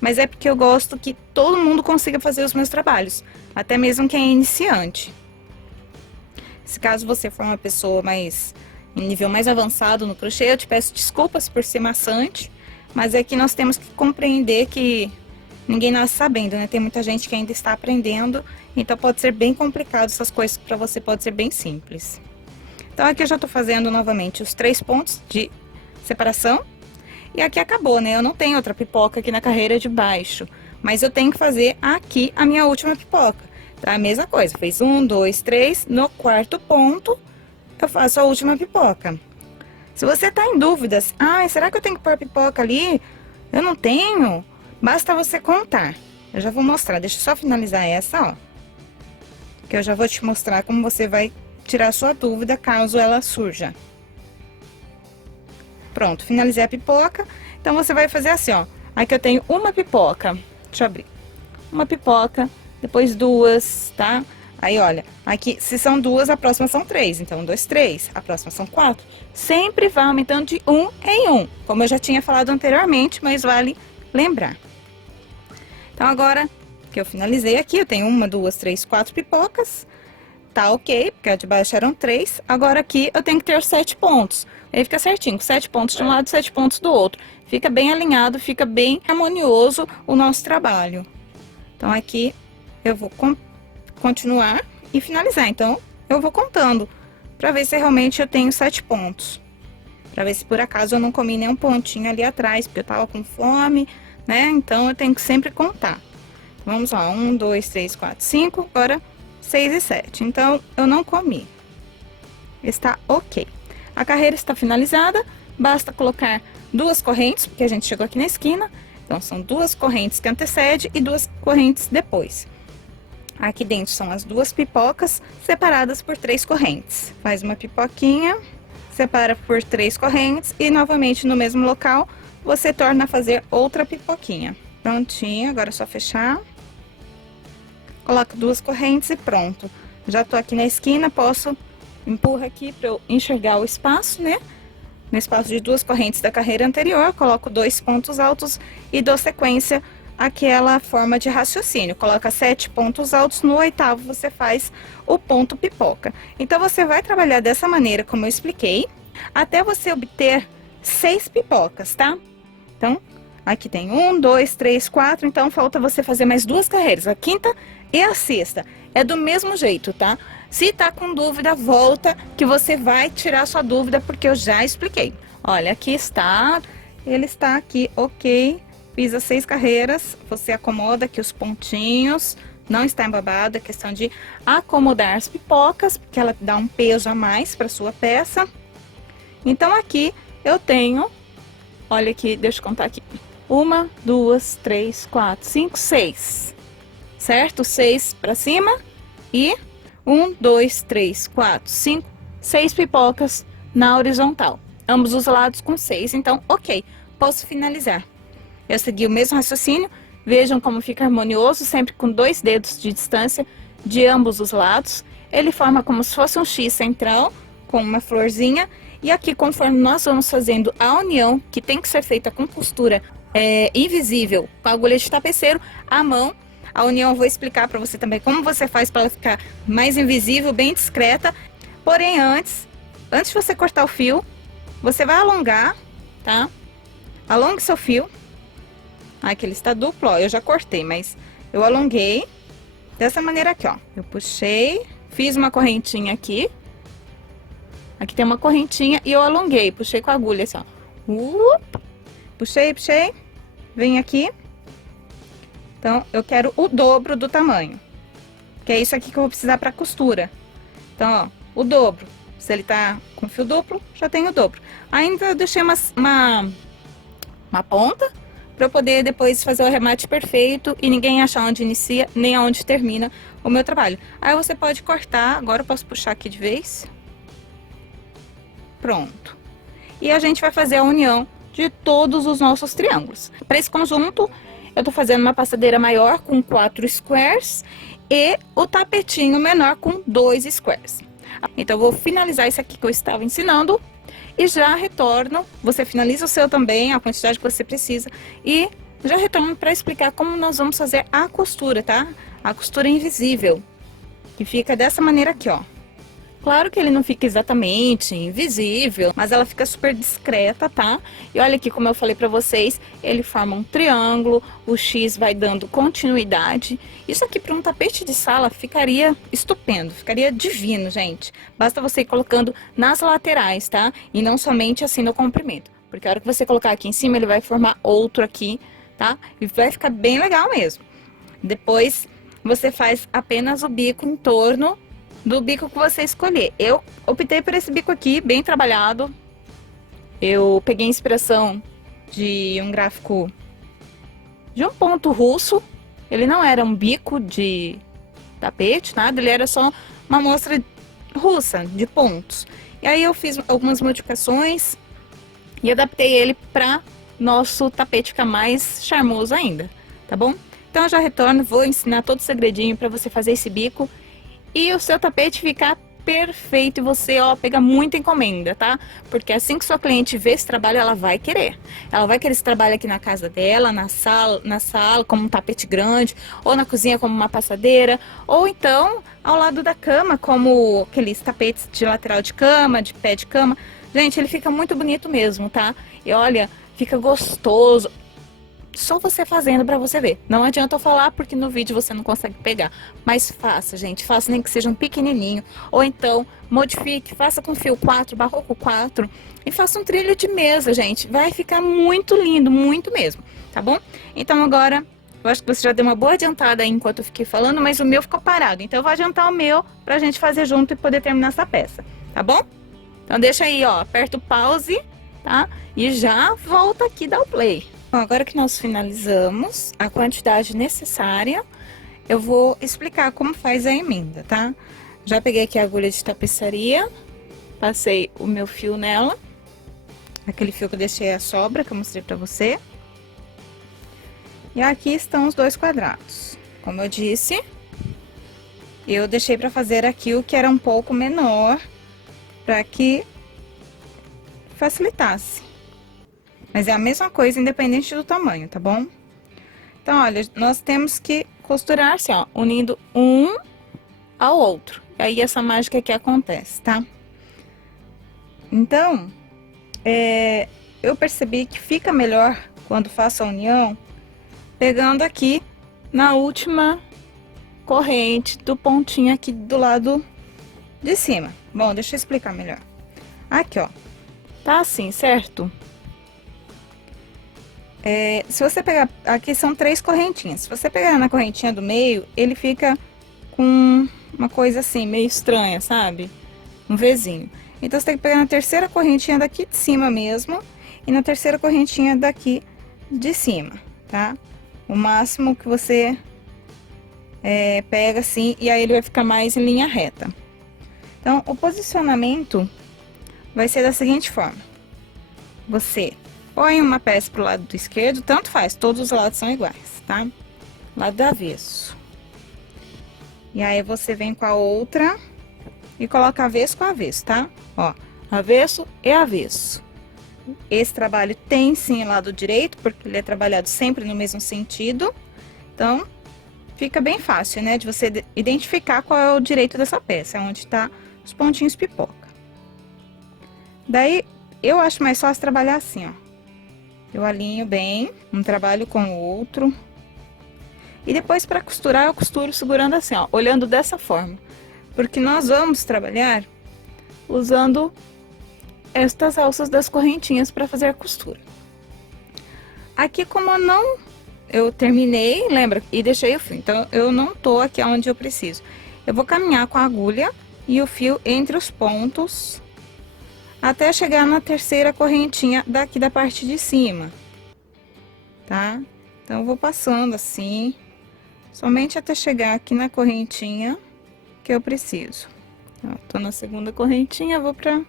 Mas é porque eu gosto que todo mundo consiga fazer os meus trabalhos, até mesmo quem é iniciante. Se caso você for uma pessoa mais em nível mais avançado no crochê. Eu te peço desculpas por ser maçante, mas é que nós temos que compreender que ninguém nasce sabendo, né? Tem muita gente que ainda está aprendendo, então pode ser bem complicado essas coisas, para você pode ser bem simples. Então aqui eu já tô fazendo novamente os 3 pontos de separação. E aqui acabou, né? Eu não tenho outra pipoca aqui na carreira de baixo, mas eu tenho que fazer aqui a minha última pipoca. Tá? A mesma coisa, fez 1, 2, 3, no quarto ponto eu faço a última pipoca. Se você tá em dúvidas, será que eu tenho que pôr a pipoca ali? Eu não tenho. Basta você contar. Eu já vou mostrar, deixa eu só finalizar essa, ó. Que eu já vou te mostrar como você vai tirar sua dúvida caso ela surja. Pronto, finalizei a pipoca. Então, você vai fazer assim, ó. Aqui eu tenho uma pipoca. Deixa eu abrir. Uma pipoca, depois 2, tá? Aí, olha, aqui, se são 2, a próxima são 3. Então, 2, 3. A próxima são 4. Sempre vai aumentando de 1 em 1. Como eu já tinha falado anteriormente, mas vale lembrar. Então, agora que eu finalizei aqui, eu tenho 1, 2, 3, 4 pipocas. Tá ok, porque a de baixo eram 3. Agora aqui eu tenho que ter 7 pontos. Aí fica certinho, 7 pontos de um lado e 7 pontos do outro. Fica bem alinhado, fica bem harmonioso o nosso trabalho. Então aqui eu vou continuar e finalizar. Então eu vou contando, pra ver se realmente eu tenho 7 pontos. Pra ver se por acaso eu não comi nenhum pontinho ali atrás, porque eu tava com fome, né? Então eu tenho que sempre contar. Vamos lá, 1, 2, 3, 4, 5, agora 6 e 7. Então, eu não comi. Está ok. A carreira está finalizada. Basta colocar 2 correntes, porque a gente chegou aqui na esquina. Então, são 2 correntes que antecede e 2 correntes depois. Aqui dentro são as 2 pipocas separadas por 3 correntes. Faz uma pipoquinha, separa por 3 correntes e novamente no mesmo local você torna a fazer outra pipoquinha. Prontinho, agora é só fechar. Coloco 2 correntes e pronto. Já tô aqui na esquina, posso empurrar aqui para eu enxergar o espaço, né? No espaço de 2 correntes da carreira anterior, coloco 2 pontos altos e dou sequência àquela forma de raciocínio. Coloca 7 pontos altos, no 8º você faz o ponto pipoca. Então, você vai trabalhar dessa maneira, como eu expliquei, até você obter 6 pipocas, tá? Então, aqui tem 1, 2, 3, 4, então falta você fazer mais 2 carreiras, a 5ª e a 6ª. É do mesmo jeito, tá? Se tá com dúvida, volta que você vai tirar sua dúvida, porque eu já expliquei. Olha, aqui está, ele está aqui, ok. Fiz as 6 carreiras, você acomoda aqui os pontinhos, não está embabado, é questão de acomodar as pipocas, porque ela dá um peso a mais para sua peça. Então, aqui eu tenho, olha aqui, deixa eu contar aqui. 1, 2, 3, 4, 5, 6. Certo? 6 para cima e 1, 2, 3, 4, 5, 6 pipocas na horizontal. Ambos os lados com 6, então, ok, posso finalizar. Eu segui o mesmo raciocínio, vejam como fica harmonioso, sempre com 2 dedos de distância de ambos os lados. Ele forma como se fosse um X central, com uma florzinha. E aqui, conforme nós vamos fazendo a união, que tem que ser feita com costura invisível, com a agulha de tapeceiro, à mão. A união eu vou explicar para você também como você faz para ela ficar mais invisível, bem discreta. Porém, antes de você cortar o fio, você vai alongar, tá? Alongue seu fio. Aqui ele está duplo, ó, eu já cortei, mas eu alonguei dessa maneira aqui, ó. Eu puxei, fiz uma correntinha aqui. Aqui tem uma correntinha e eu alonguei, puxei com a agulha assim, ó. Puxei, vem aqui. Então, eu quero o dobro do tamanho, que é isso aqui que eu vou precisar para costura. Então, ó, o dobro. Se ele tá com fio duplo, já tem o dobro. Ainda eu deixei uma ponta, para eu poder depois fazer o arremate perfeito e ninguém achar onde inicia, nem aonde termina o meu trabalho. Aí você pode cortar, agora eu posso puxar aqui de vez. Pronto. E a gente vai fazer a união de todos os nossos triângulos. Para esse conjunto, eu tô fazendo uma passadeira maior com 4 squares e o tapetinho menor com 2 squares. Então, eu vou finalizar isso aqui que eu estava ensinando e já retorno. Você finaliza o seu também, a quantidade que você precisa, e já retorno para explicar como nós vamos fazer a costura, tá? A costura invisível, que fica dessa maneira aqui, ó. Claro que ele não fica exatamente invisível, mas ela fica super discreta, tá? E olha aqui, como eu falei pra vocês, ele forma um triângulo, o X vai dando continuidade. Isso aqui para um tapete de sala ficaria estupendo, ficaria divino, gente. Basta você ir colocando nas laterais, tá? E não somente assim no comprimento. Porque a hora que você colocar aqui em cima, ele vai formar outro aqui, tá? E vai ficar bem legal mesmo. Depois, você faz apenas o bico em torno do bico que você escolher. Eu optei por esse bico aqui, bem trabalhado. Eu peguei inspiração de um gráfico de um ponto russo. Ele não era um bico de tapete, nada. Ele era só uma amostra russa de pontos. E aí eu fiz algumas modificações e adaptei ele para nosso tapete ficar mais charmoso ainda, tá bom? Então eu já retorno, vou ensinar todo o segredinho para você fazer esse bico e o seu tapete ficar perfeito e você, ó, pega muita encomenda, tá? Porque assim que sua cliente vê esse trabalho, ela vai querer. Ela vai querer esse trabalho aqui na casa dela, na sala como um tapete grande, ou na cozinha como uma passadeira, ou então ao lado da cama, como aqueles tapetes de lateral de cama, de pé de cama. Gente, ele fica muito bonito mesmo, tá? E olha, fica gostoso. Só você fazendo pra você ver. Não adianta eu falar porque no vídeo você não consegue pegar. Mas faça, gente. Faça nem que seja um pequenininho. Ou então, modifique. Faça com fio 4, barroco 4. E faça um trilho de mesa, gente. Vai ficar muito lindo, muito mesmo. Tá bom? Então agora, eu acho que você já deu uma boa adiantada aí enquanto eu fiquei falando. Mas o meu ficou parado. Então eu vou adiantar o meu pra gente fazer junto e poder terminar essa peça. Tá bom? Então deixa aí, ó. Aperta o pause, tá? E já volta aqui e dá o play. Bom, agora que nós finalizamos a quantidade necessária, eu vou explicar como faz a emenda, tá? Já peguei aqui a agulha de tapeçaria, passei o meu fio nela, aquele fio que eu deixei a sobra, que eu mostrei pra você. E aqui estão os dois quadrados. Como eu disse, eu deixei pra fazer aqui o que era um pouco menor, pra que facilitasse. Mas é a mesma coisa, independente do tamanho, tá bom? Então, olha, nós temos que costurar assim, ó, unindo um ao outro. E aí, essa mágica aqui acontece, tá? Então, eu percebi que fica melhor quando faço a união, pegando aqui na última corrente do pontinho aqui do lado de cima. Bom, deixa eu explicar melhor. Aqui, ó, tá assim, certo? Se você pegar, aqui são 3 correntinhas. Se você pegar na correntinha do meio, ele fica com uma coisa assim, meio estranha, sabe? Um Vzinho. Então, você tem que pegar na terceira correntinha daqui de cima mesmo e na terceira correntinha daqui de cima, tá? O máximo que você pega assim, e aí ele vai ficar mais em linha reta. Então, o posicionamento vai ser da seguinte forma. Você põe uma peça pro lado do esquerdo, tanto faz, todos os lados são iguais, tá? Lado do avesso. E aí, você vem com a outra e coloca avesso com avesso, tá? Ó, avesso e avesso. Esse trabalho tem sim lado direito, porque ele é trabalhado sempre no mesmo sentido. Então, fica bem fácil, né? De você identificar qual é o direito dessa peça, onde tá os pontinhos pipoca. Daí, eu acho mais fácil trabalhar assim, ó. Eu alinho bem, um trabalho com o outro. E depois, para costurar, eu costuro segurando assim, ó, olhando dessa forma. Porque nós vamos trabalhar usando estas alças das correntinhas para fazer a costura. Aqui, como eu terminei, lembra? E deixei o fio. Então, eu não tô aqui onde eu preciso. Eu vou caminhar com a agulha e o fio entre os pontos, até chegar na terceira correntinha daqui da parte de cima, tá? Então, eu vou passando assim, somente até chegar aqui na correntinha que eu preciso. Ó, tô na segunda correntinha, vou pra...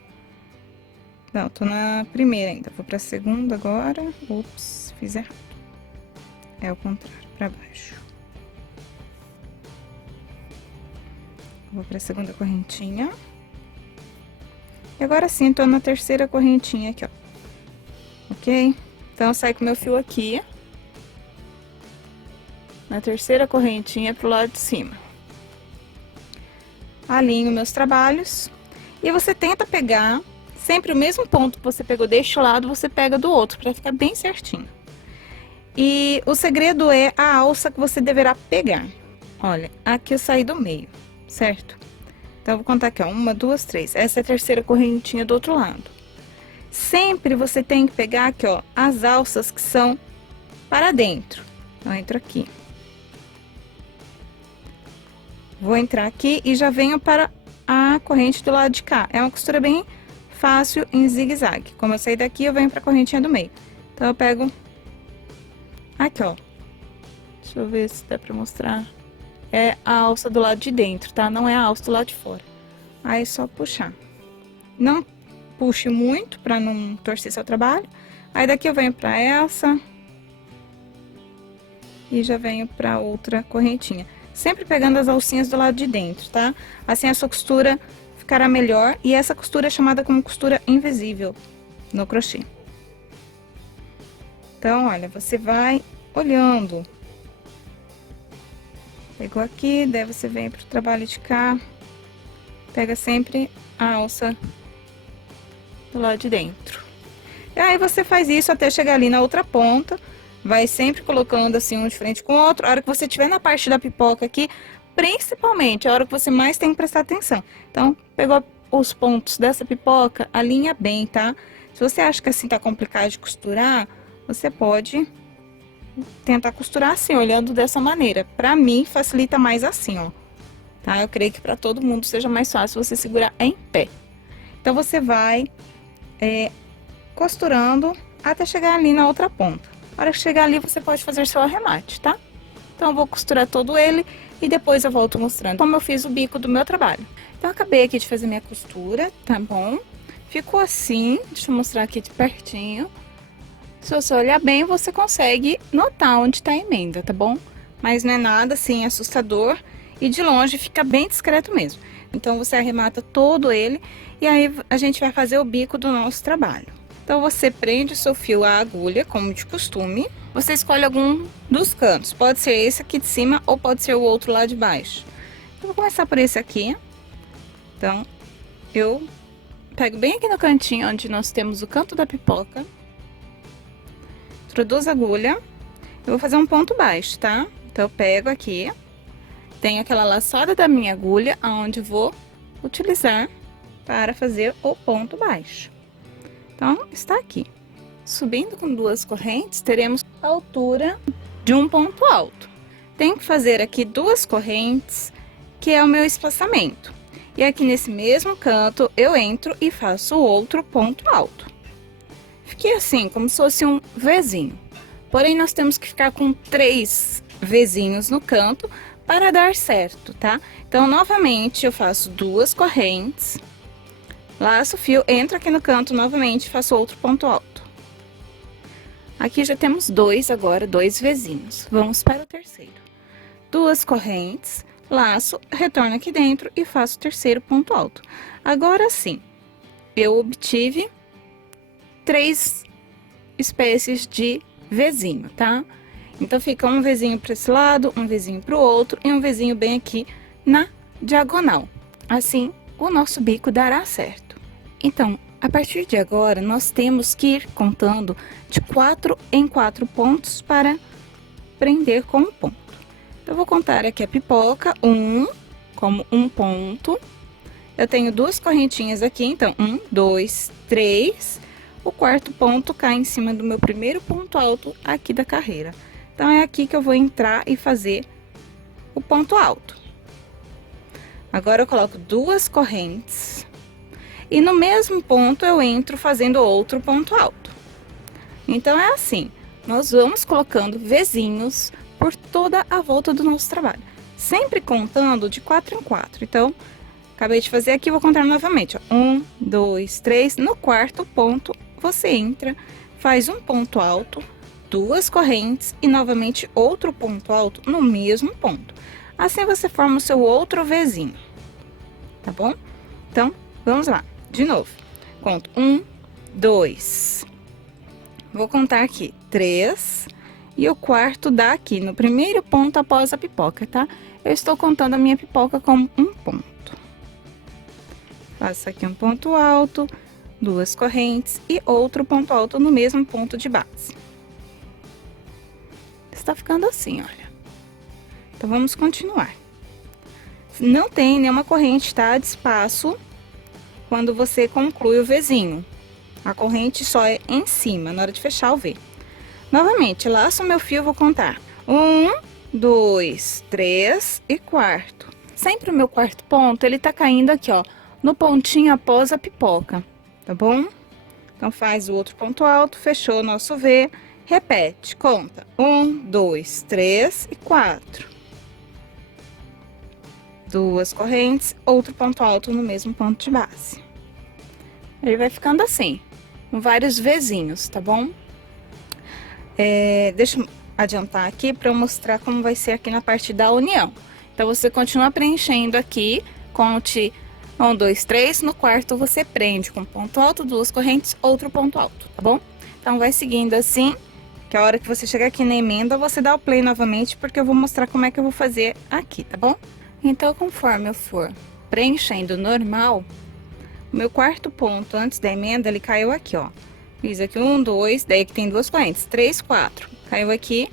Não, tô na primeira ainda, vou pra segunda agora. Ups, fiz errado. É o contrário, pra baixo. Vou pra segunda correntinha. E agora sim, tô na terceira correntinha aqui, ó. Ok? Então, eu saio com meu fio aqui. Na terceira correntinha pro lado de cima. Alinho meus trabalhos. E você tenta pegar sempre o mesmo ponto que você pegou deste lado, você pega do outro, para ficar bem certinho. E o segredo é a alça que você deverá pegar. Olha, aqui eu saí do meio, certo? Então, eu vou contar aqui, ó, 1, 2, 3. Essa é a terceira correntinha do outro lado. Sempre você tem que pegar aqui, ó, as alças que são para dentro. Então, eu entro aqui. Vou entrar aqui e já venho para a corrente do lado de cá. É uma costura bem fácil em zigue-zague. Como eu saí daqui, eu venho para a correntinha do meio. Então, eu pego aqui, ó. Deixa eu ver se dá para mostrar. É a alça do lado de dentro, tá? Não é a alça do lado de fora. Aí, é só puxar. Não puxe muito para não torcer seu trabalho. Aí, daqui eu venho para essa. E já venho para outra correntinha. Sempre pegando as alcinhas do lado de dentro, tá? Assim a sua costura ficará melhor. E essa costura é chamada como costura invisível no crochê. Então, olha, você vai olhando. Pegou aqui, daí você vem pro trabalho de cá. Pega sempre a alça do lado de dentro. E aí, você faz isso até chegar ali na outra ponta. Vai sempre colocando assim um de frente com o outro. A hora que você estiver na parte da pipoca aqui, principalmente, é a hora que você mais tem que prestar atenção. Então, pegou os pontos dessa pipoca, alinha bem, tá? Se você acha que assim tá complicado de costurar, você pode tentar costurar assim, olhando dessa maneira. Pra mim, facilita mais assim, ó. Tá? Eu creio que pra todo mundo seja mais fácil você segurar em pé. Então, você vai costurando até chegar ali na outra ponta. Na hora que chegar ali, você pode fazer seu arremate, tá? Então, eu vou costurar todo ele e depois eu volto mostrando como eu fiz o bico do meu trabalho. Então, eu acabei aqui de fazer minha costura, tá bom? Ficou assim, deixa eu mostrar aqui de pertinho. Se você olhar bem, você consegue notar onde tá a emenda, tá bom? Mas não é nada, assim, assustador e de longe fica bem discreto mesmo. Então, você arremata todo ele e aí a gente vai fazer o bico do nosso trabalho. Então, você prende o seu fio à agulha, como de costume. Você escolhe algum dos cantos. Pode ser esse aqui de cima ou pode ser o outro lá de baixo. Eu vou começar por esse aqui. Então, eu pego bem aqui no cantinho onde nós temos o canto da pipoca. Introduzo a agulha. Eu vou fazer um ponto baixo, tá? Então, eu pego aqui. Tenho aquela laçada da minha agulha, onde vou utilizar para fazer o ponto baixo. Então, está aqui. Subindo com 2 correntes, teremos a altura de um ponto alto. Tenho que fazer aqui 2 correntes, que é o meu espaçamento. E aqui nesse mesmo canto, eu entro e faço outro ponto alto. Fiquei assim, como se fosse um Vzinho. Porém, nós temos que ficar com 3 Vzinhos no canto para dar certo, tá? Então, novamente, eu faço 2 correntes. Laço o fio, entro aqui no canto novamente, faço outro ponto alto. Aqui já temos 2 agora, 2 Vzinhos. Vamos para o terceiro. 2 correntes, laço, retorno aqui dentro e faço o terceiro ponto alto. Agora sim, eu obtive 3 espécies de Vzinho, tá? Então, fica um Vzinho para esse lado, um Vzinho para o outro e um Vzinho bem aqui na diagonal. Assim, o nosso bico dará certo. Então, a partir de agora, nós temos que ir contando de 4 em 4 pontos para prender com um ponto. Eu vou contar aqui a pipoca, como um ponto. Eu tenho 2 correntinhas aqui, então, 1, 2, 3. O quarto ponto cai em cima do meu primeiro ponto alto aqui da carreira. Então, é aqui que eu vou entrar e fazer o ponto alto. Agora, eu coloco 2 correntes. E no mesmo ponto, eu entro fazendo outro ponto alto. Então, é assim. Nós vamos colocando Vzinhos por toda a volta do nosso trabalho. Sempre contando de 4 em 4. Então, acabei de fazer aqui, vou contar novamente. 1, 2, 3. No quarto ponto, você entra, faz um ponto alto, 2 correntes e novamente outro ponto alto no mesmo ponto. Assim, você forma o seu outro Vzinho. Tá bom? Então, vamos lá. De novo. Conto 1, 2. Vou contar aqui 3. E o quarto dá aqui no primeiro ponto após a pipoca, tá? Eu estou contando a minha pipoca como um ponto. Passa aqui um ponto alto, 2 correntes e outro ponto alto no mesmo ponto de base. Está ficando assim, olha. Então, vamos continuar. Não tem nenhuma corrente, tá, de espaço quando você conclui o Vzinho. A corrente só é em cima, na hora de fechar o V. Novamente, laço meu fio, vou contar. 1, 2, 3 e quarto. Sempre o meu quarto ponto, ele tá caindo aqui, ó, no pontinho após a pipoca, tá bom? Então, faz o outro ponto alto, fechou o nosso V, repete, conta. 1, 2, 3 e 4. 2 correntes, outro ponto alto no mesmo ponto de base. Ele vai ficando assim, com vários Vzinhos, tá bom? Deixa eu adiantar aqui para eu mostrar como vai ser aqui na parte da união. Então, você continua preenchendo aqui, conte 1, 2, 3, no quarto você prende com ponto alto, 2 correntes, outro ponto alto, tá bom? Então, vai seguindo assim, que a hora que você chegar aqui na emenda, você dá o play novamente, porque eu vou mostrar como é que eu vou fazer aqui, tá bom? Então, conforme eu for preenchendo normal, o meu quarto ponto antes da emenda, ele caiu aqui, ó. Fiz aqui 1, 2, daí que tem 2 correntes, 3, 4. Caiu aqui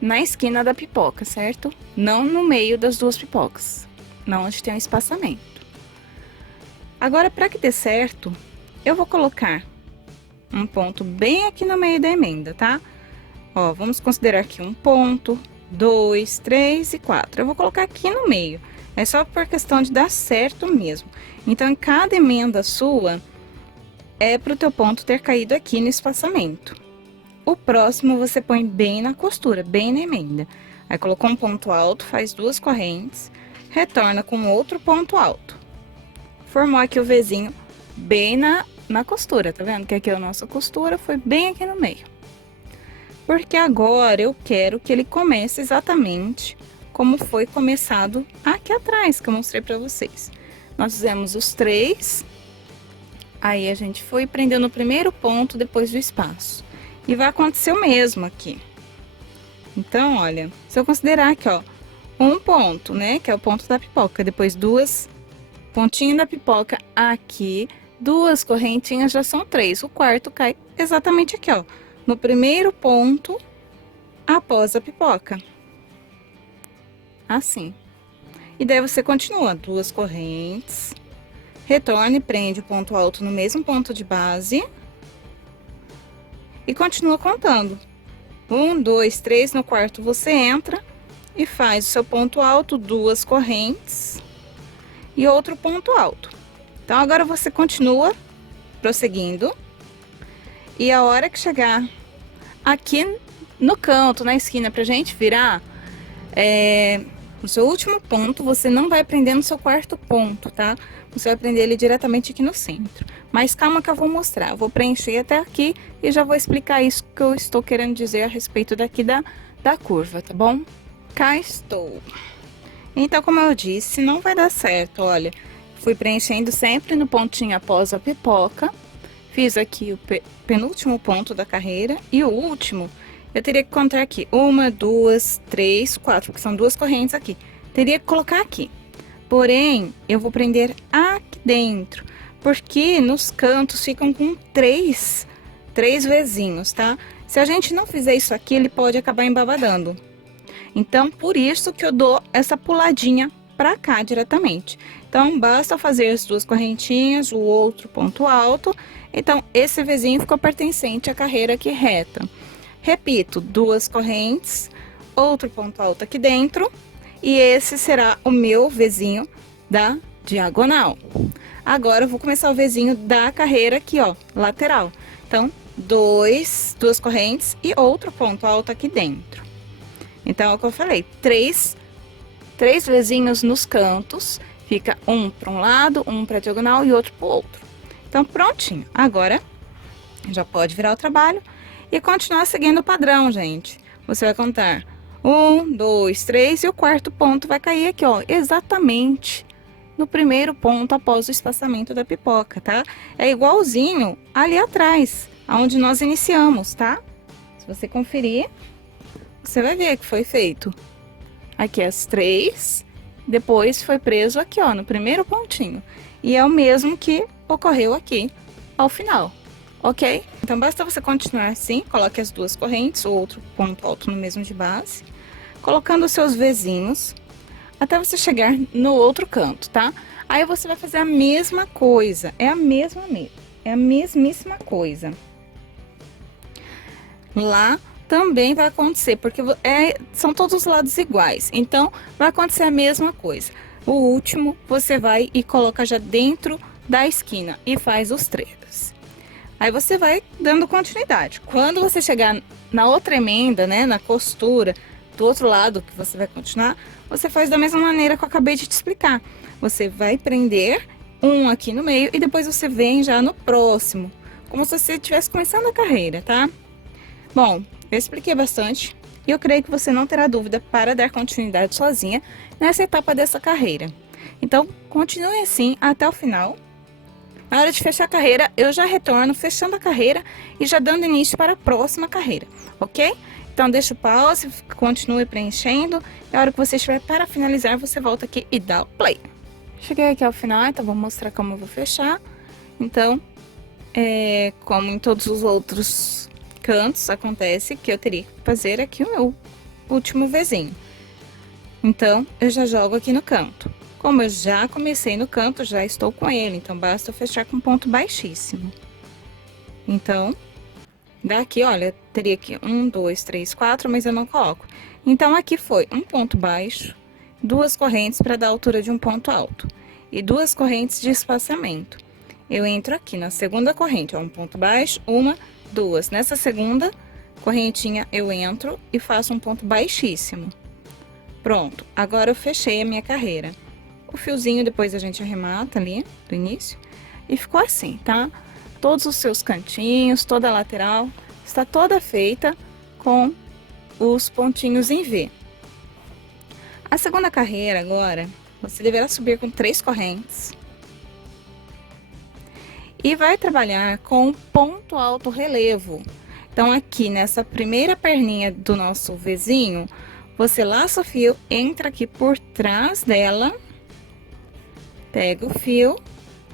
na esquina da pipoca, certo? Não no meio das 2 pipocas, não onde tem um espaçamento. Agora, para que dê certo, eu vou colocar um ponto bem aqui no meio da emenda, tá? Ó, vamos considerar aqui um ponto, 2, 3 e 4. Eu vou colocar aqui no meio. É só por questão de dar certo mesmo. Então, em cada emenda sua, é pro teu ponto ter caído aqui no espaçamento. O próximo você põe bem na costura, bem na emenda. Aí, colocou um ponto alto, faz 2 correntes, retorna com outro ponto alto. Formou aqui o Vzinho bem na costura, tá vendo? Que aqui a nossa costura foi bem aqui no meio. Porque agora eu quero que ele comece exatamente como foi começado aqui atrás, que eu mostrei pra vocês. Nós fizemos os 3, aí a gente foi prendendo no primeiro ponto depois do espaço. E vai acontecer o mesmo aqui. Então, olha, se eu considerar aqui, ó, um ponto, né, que é o ponto da pipoca, depois 2 pontinhos da pipoca aqui, 2 correntinhas já são 3. O quarto cai exatamente aqui, ó, no primeiro ponto após a pipoca. Assim. E daí você continua, 2 correntes, retorna e prende o ponto alto no mesmo ponto de base e continua contando. 1, 2, 3, no quarto você entra e faz o seu ponto alto, 2 correntes e outro ponto alto. Então, agora você continua prosseguindo e a hora que chegar aqui no canto, na esquina, pra gente virar, no seu último ponto, você não vai prender no seu quarto ponto, tá? Você vai prender ele diretamente aqui no centro. Mas calma que eu vou mostrar. Eu vou preencher até aqui e já vou explicar isso que eu estou querendo dizer a respeito daqui da curva, tá bom? Cá estou. Então, como eu disse, não vai dar certo, olha. Fui preenchendo sempre no pontinho após a pipoca. Fiz aqui o penúltimo ponto da carreira e o último. Eu teria que contar aqui 1, 2, 3, 4, porque são 2 correntes aqui. Teria que colocar aqui. Porém, eu vou prender aqui dentro, porque nos cantos ficam com 3 Vzinhos, tá? Se a gente não fizer isso aqui, ele pode acabar embabadando. Então, por isso que eu dou essa puladinha pra cá diretamente. Então, basta fazer as 2 correntinhas, o outro ponto alto. Então, esse Vzinho ficou pertencente à carreira aqui reta. Repito, 2 correntes, outro ponto alto aqui dentro, e esse será o meu Vzinho da diagonal. Agora, eu vou começar o Vzinho da carreira aqui, ó, lateral. Então, 2 correntes e outro ponto alto aqui dentro. Então, é o que eu falei, 3 Vzinhos nos cantos, fica um para um lado, um para diagonal e outro para o outro. Então, prontinho. Agora, já pode virar o trabalho e continuar seguindo o padrão, gente. Você vai contar 1, 2, 3 e o quarto ponto vai cair aqui, ó, exatamente no primeiro ponto após o espaçamento da pipoca, tá? É igualzinho ali atrás, aonde nós iniciamos, tá? Se você conferir, você vai ver que foi feito aqui as 3 depois foi preso aqui, ó, no primeiro pontinho. E é o mesmo que ocorreu aqui ao final, ok? Então, basta você continuar assim, coloque as duas correntes, o outro ponto alto no mesmo de base, colocando os seus Vzinhos, até você chegar no outro canto, tá? Aí você vai fazer a mesma coisa, é a mesmíssima coisa. Lá também vai acontecer, porque são todos os lados iguais, então vai acontecer a mesma coisa. O último você vai e coloca já dentro da esquina e faz os 3. Aí você vai dando continuidade. Quando você chegar na outra emenda, né, na costura do outro lado que você vai continuar, você faz da mesma maneira que eu acabei de te explicar. Você vai prender um aqui no meio e depois você vem já no próximo, como se você estivesse começando a carreira, tá? Bom, eu expliquei bastante e eu creio que você não terá dúvida para dar continuidade sozinha nessa etapa dessa carreira. Então, continue assim até o final. Na hora de fechar a carreira, eu já retorno fechando a carreira e já dando início para a próxima carreira, ok? Então, deixa o pause, continue preenchendo. E a hora que você estiver para finalizar, você volta aqui e dá o play. Cheguei aqui ao final, então vou mostrar como eu vou fechar. Então, como em todos os outros cantos, acontece que eu teria que fazer aqui o meu último Vzinho. Então, eu já jogo aqui no canto. Como eu já comecei no canto, já estou com ele, então basta eu fechar com ponto baixíssimo. Então, daqui, olha, teria aqui 1, 2, 3, 4, mas eu não coloco. Então, aqui foi um ponto baixo, 2 correntes para dar a altura de um ponto alto e 2 correntes de espaçamento. Eu entro aqui na segunda corrente, ó, um ponto baixo, 1, 2. Nessa segunda correntinha, eu entro e faço um ponto baixíssimo. Pronto, agora eu fechei a minha carreira. O fiozinho depois a gente arremata ali, do início, e ficou assim, tá? Todos os seus cantinhos, toda a lateral, está toda feita com os pontinhos em V. A segunda carreira agora, você deverá subir com 3 correntes. E vai trabalhar com ponto alto relevo. Então, aqui nessa primeira perninha do nosso Vzinho, você laça o fio, entra aqui por trás dela, pega o fio,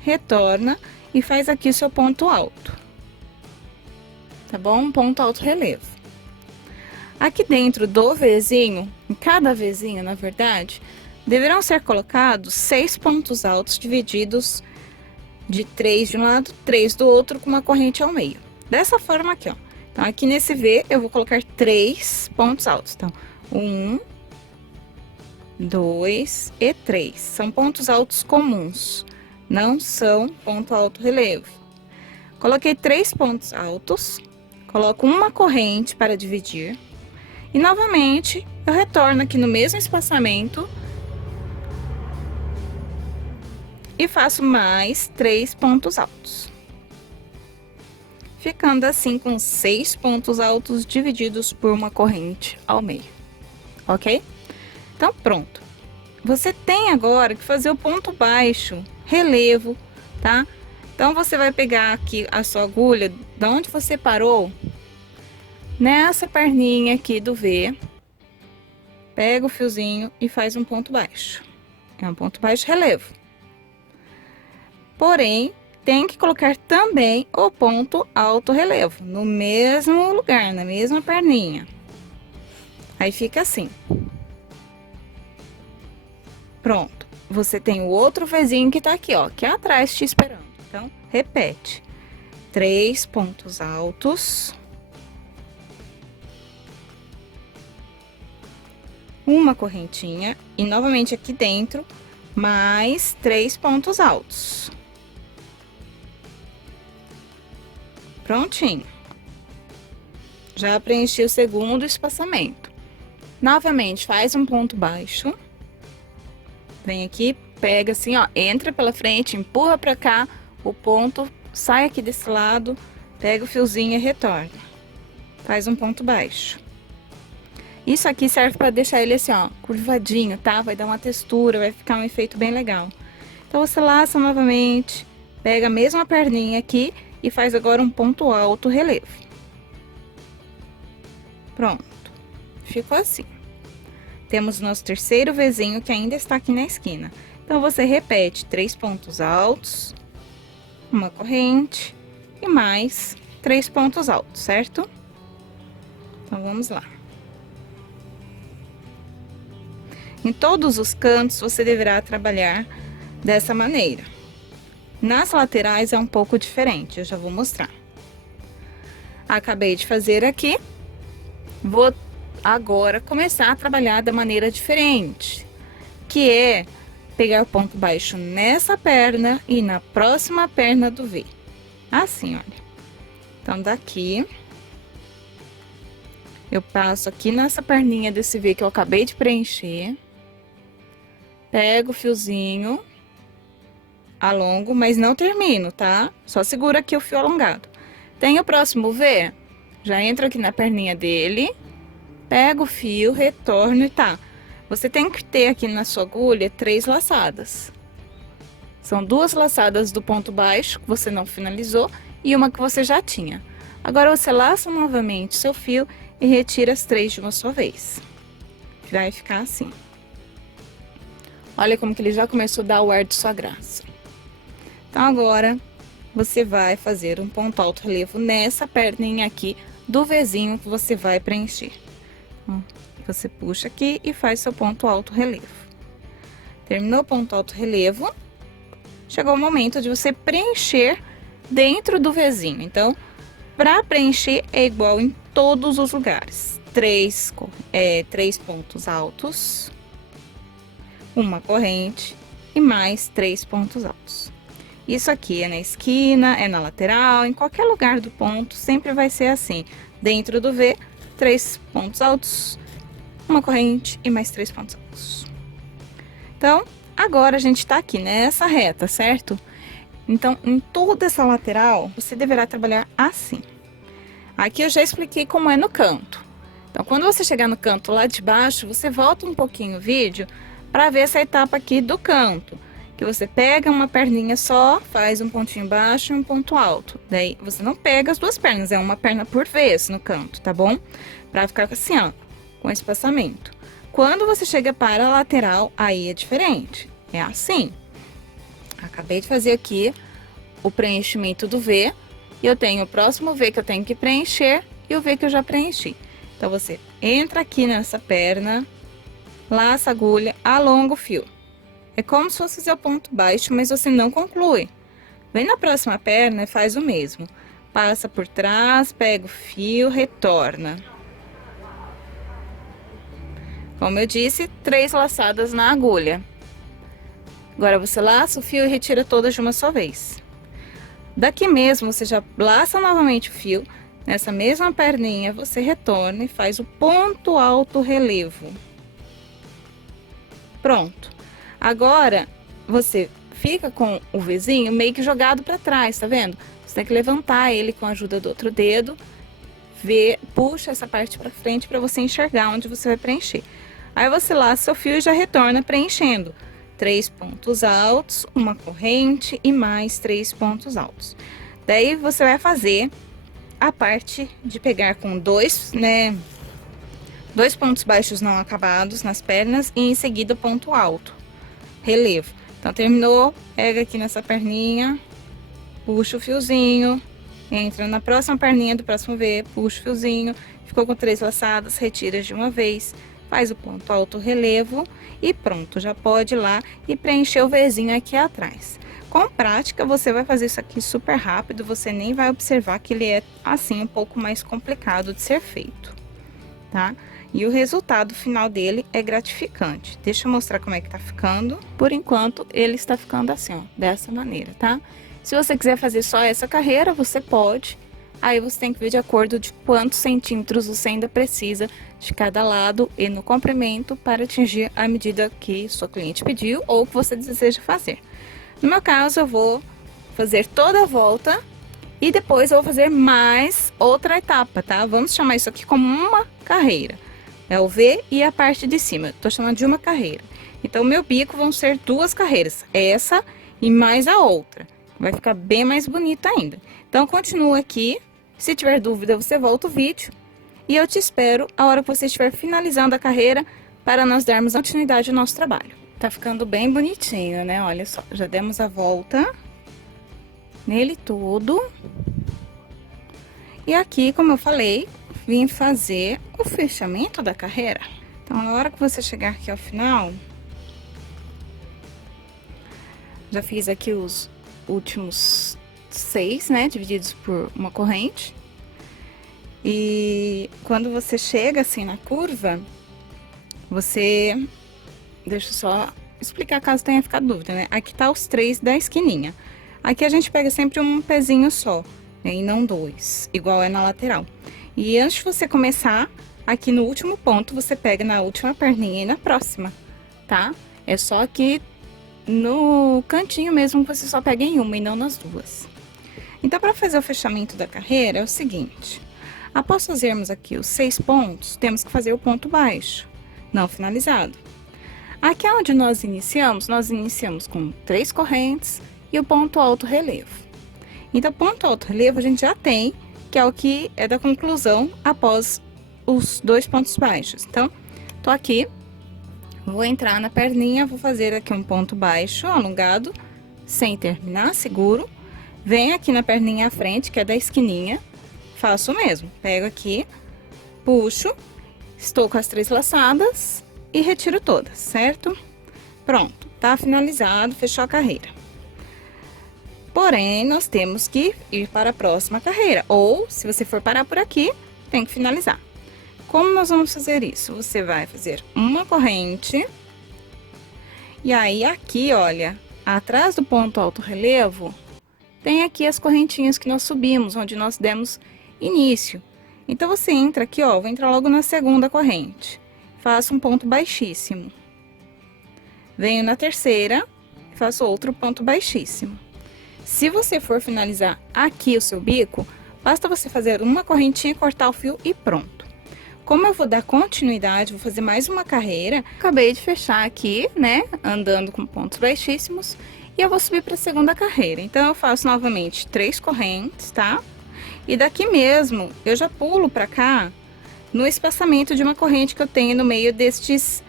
retorna e faz aqui o seu ponto alto. Tá bom? Um ponto alto relevo. Aqui dentro do Vzinho, em cada Vzinho, na verdade, deverão ser colocados 6 pontos altos divididos de 3 de um lado, 3 do outro, com uma corrente ao meio. Dessa forma aqui, ó. Então, aqui nesse V, eu vou colocar 3 pontos altos. Então, 1, 2 e 3. São pontos altos comuns, não são ponto alto relevo. Coloquei 3 pontos altos, coloco uma corrente para dividir. E, novamente, eu retorno aqui no mesmo espaçamento e faço mais 3 pontos altos. Ficando assim com 6 pontos altos divididos por uma corrente ao meio, ok? Então, pronto. Você tem agora que fazer o ponto baixo, relevo, tá? Então, você vai pegar aqui a sua agulha, da onde você parou, nessa perninha aqui do V, pega o fiozinho e faz um ponto baixo. É um ponto baixo relevo. Porém, tem que colocar também o ponto alto relevo, no mesmo lugar, na mesma perninha. Aí fica assim. Pronto. Você tem o outro Vzinho que tá aqui, ó, que é atrás te esperando. Então, repete. 3 pontos altos. Uma correntinha e novamente aqui dentro, mais 3 pontos altos. Prontinho. Já preenchi o segundo espaçamento. Novamente, faz um ponto baixo. Vem aqui, pega assim, ó, entra pela frente, empurra pra cá, o ponto, sai aqui desse lado, pega o fiozinho e retorna. Faz um ponto baixo. Isso aqui serve para deixar ele assim, ó, curvadinho, tá? Vai dar uma textura, vai ficar um efeito bem legal. Então, você laça novamente, pega a mesma perninha aqui e faz agora um ponto alto relevo. Pronto. Ficou assim. temos nosso terceiro Vzinho que ainda está aqui na esquina. Então, você repete 3 pontos altos, uma corrente e mais 3 pontos altos, certo? Então, vamos lá. Em todos os cantos, você deverá trabalhar dessa maneira. Nas laterais é um pouco diferente, eu já vou mostrar. Acabei de fazer aqui, vou agora começar a trabalhar da maneira diferente, que é pegar o ponto baixo nessa perna e na próxima perna do V. Assim, olha. Então, daqui, eu passo aqui nessa perninha desse V que eu acabei de preencher, pego o fiozinho, alongo, mas não termino, tá? Só segura aqui o fio alongado. Tem o próximo V, já entro aqui na perninha dele, pego o fio, retorno e tá. Você tem que ter aqui na sua agulha 3 laçadas. São 2 laçadas do ponto baixo, que você não finalizou, e uma que você já tinha. Agora, você laça novamente seu fio e retira as 3 de uma só vez. Vai ficar assim. Olha como que ele já começou a dar o ar de sua graça. Então, agora, você vai fazer um ponto alto relevo nessa perninha aqui do Vzinho que você vai preencher. Você puxa aqui e faz seu ponto alto relevo. Terminou o ponto alto relevo, chegou o momento de você preencher dentro do Vzinho. Então, para preencher é igual em todos os lugares. 3 pontos altos, uma corrente e mais 3 pontos altos. Isso aqui é na esquina, é na lateral, em qualquer lugar do ponto, sempre vai ser assim. Dentro do V, 3 pontos altos, uma corrente e mais 3 pontos altos. Então, agora a gente tá aqui nessa reta, certo? Então, em toda essa lateral, você deverá trabalhar assim. Aqui eu já expliquei como é no canto. Então, quando você chegar no canto lá de baixo, você volta um pouquinho o vídeo para ver essa etapa aqui do canto. Que você pega uma perninha só, faz um pontinho baixo e um ponto alto. Daí, você não pega as 2 pernas, é uma perna por vez no canto, tá bom? Pra ficar assim, ó, com espaçamento. Quando você chega para a lateral, aí é diferente. É assim. Acabei de fazer aqui o preenchimento do V. E eu tenho o próximo V que eu tenho que preencher e o V que eu já preenchi. Então, você entra aqui nessa perna, laça a agulha, alonga o fio. É como se fosse fazer o ponto baixo, mas você não conclui. Vem na próxima perna e faz o mesmo. Passa por trás, pega o fio, retorna. Como eu disse, 3 laçadas na agulha. Agora, você laça o fio e retira todas de uma só vez. Daqui mesmo, você já laça novamente o fio. Nessa mesma perninha, você retorna e faz o ponto alto relevo. Pronto. Agora, você fica com o Vzinho meio que jogado para trás, tá vendo? Você tem que levantar ele com a ajuda do outro dedo, puxa essa parte para frente para você enxergar onde você vai preencher. Aí você laça seu fio e já retorna preenchendo 3 pontos altos, uma corrente e mais 3 pontos altos. Daí você vai fazer a parte de pegar com 2 pontos baixos não acabados nas pernas e em seguida ponto alto. Relevo. Então, terminou, pega aqui nessa perninha, puxa o fiozinho, entra na próxima perninha do próximo V, puxa o fiozinho, ficou com 3 laçadas, retira de uma vez, faz o ponto alto relevo e pronto, já pode ir lá e preencher o Vzinho aqui atrás. Com prática, você vai fazer isso aqui super rápido, você nem vai observar que ele é assim um pouco mais complicado de ser feito, tá? E o resultado final dele é gratificante. Deixa eu mostrar como é que tá ficando. Por enquanto, ele está ficando assim, ó, dessa maneira, tá? Se você quiser fazer só essa carreira, você pode. Aí você tem que ver de acordo de quantos centímetros você ainda precisa de cada lado e no comprimento para atingir a medida que sua cliente pediu ou que você deseja fazer. No meu caso, eu vou fazer toda a volta e depois eu vou fazer mais outra etapa, tá? Vamos chamar isso aqui como uma carreira. É o V e a parte de cima. Tô chamando de uma carreira. Então, meu bico vão ser 2 carreiras. Essa e mais a outra. Vai ficar bem mais bonito ainda. Então, continua aqui. Se tiver dúvida, você volta o vídeo. E eu te espero a hora que você estiver finalizando a carreira para nós darmos continuidade ao nosso trabalho. Tá ficando bem bonitinho, né? Olha só, já demos a volta nele todo. E aqui, como eu falei, vim fazer o fechamento da carreira. Então, na hora que você chegar aqui ao final, já fiz aqui os últimos 6, né? Divididos por uma corrente. E quando você chega assim na curva, você... Deixa eu só explicar caso tenha ficado dúvida, né? Aqui tá os 3 da esquininha. Aqui a gente pega sempre um pezinho só, né? E não 2, igual é na lateral. E antes de você começar, aqui no último ponto, você pega na última perninha e na próxima, tá? É só aqui no cantinho mesmo que você só pega em uma e não nas duas. Então, para fazer o fechamento da carreira é o seguinte: após fazermos aqui os 6 pontos, temos que fazer o ponto baixo, não finalizado. Aqui onde nós iniciamos com 3 correntes e o ponto alto relevo. Então, ponto alto relevo a gente já tem, que é o que é da conclusão após os 2 pontos baixos. Então, tô aqui, vou entrar na perninha, vou fazer aqui um ponto baixo alongado, sem terminar, seguro. Venho aqui na perninha à frente, que é da esquininha, faço o mesmo. Pego aqui, puxo, estou com as 3 laçadas e retiro todas, certo? Pronto, tá finalizado, fechou a carreira. Porém, nós temos que ir para a próxima carreira, ou se você for parar por aqui, tem que finalizar. Como nós vamos fazer isso? Você vai fazer uma corrente, e aí aqui, olha, atrás do ponto alto relevo, tem aqui as correntinhas que nós subimos, onde nós demos início. Então, você entra aqui, ó, vou entrar logo na segunda corrente. Faço um ponto baixíssimo. Venho na terceira, faço outro ponto baixíssimo. Se você for finalizar aqui o seu bico, basta você fazer uma correntinha, cortar o fio e pronto. Como eu vou dar continuidade, vou fazer mais uma carreira, acabei de fechar aqui, né, andando com pontos baixíssimos, e eu vou subir para a segunda carreira. Então, eu faço novamente 3 correntes, tá? E daqui mesmo, eu já pulo para cá, no espaçamento de uma corrente que eu tenho no meio destes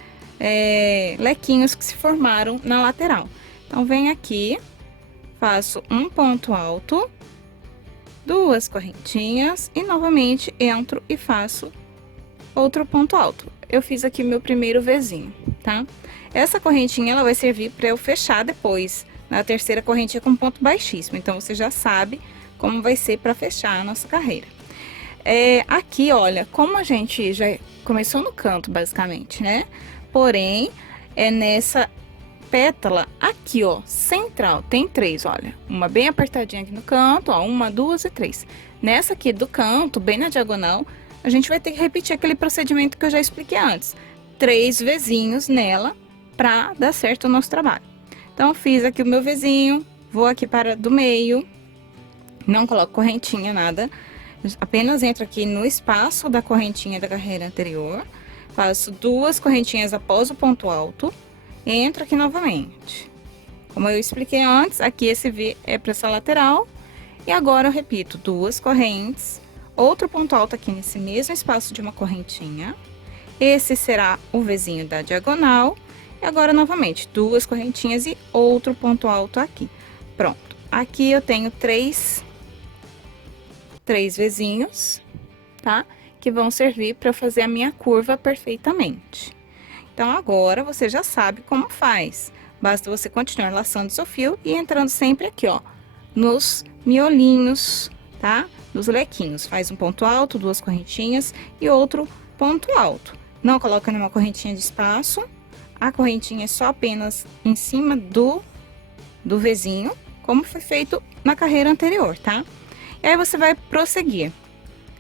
lequinhos que se formaram na lateral. Então, venho aqui, faço um ponto alto, 2 correntinhas e novamente entro e faço outro ponto alto. Eu fiz aqui meu primeiro Vzinho, tá? Essa correntinha, ela vai servir para eu fechar depois, na terceira correntinha com ponto baixíssimo. Então, você já sabe como vai ser para fechar a nossa carreira. Aqui, olha, como a gente já começou no canto, basicamente, né? Porém, nessa pétala aqui, ó, central, tem 3, olha. Uma bem apertadinha aqui no canto, ó, 1, 2 e 3. Nessa aqui do canto, bem na diagonal, a gente vai ter que repetir aquele procedimento que eu já expliquei antes. 3 Vzinhos nela, pra dar certo o nosso trabalho. Então, eu fiz aqui o meu Vzinho, vou aqui para do meio, não coloco correntinha, nada. Apenas entro aqui no espaço da correntinha da carreira anterior, faço 2 correntinhas após o ponto alto, entro aqui novamente. Como eu expliquei antes, aqui esse V é para essa lateral, e agora eu repito 2 correntes, outro ponto alto aqui nesse mesmo espaço de uma correntinha, esse será o Vzinho da diagonal, e agora novamente 2 correntinhas e outro ponto alto aqui. Pronto, aqui eu tenho 3 Vzinhos, tá? Que vão servir para fazer a minha curva perfeitamente. Então, agora você já sabe como faz. Basta você continuar laçando seu fio e entrando sempre aqui, ó, nos miolinhos, tá? Dos lequinhos. Faz um ponto alto, 2 correntinhas e outro ponto alto. Não coloca nenhuma correntinha de espaço. A correntinha é só apenas em cima do Vzinho, como foi feito na carreira anterior, tá? E aí, você vai prosseguir.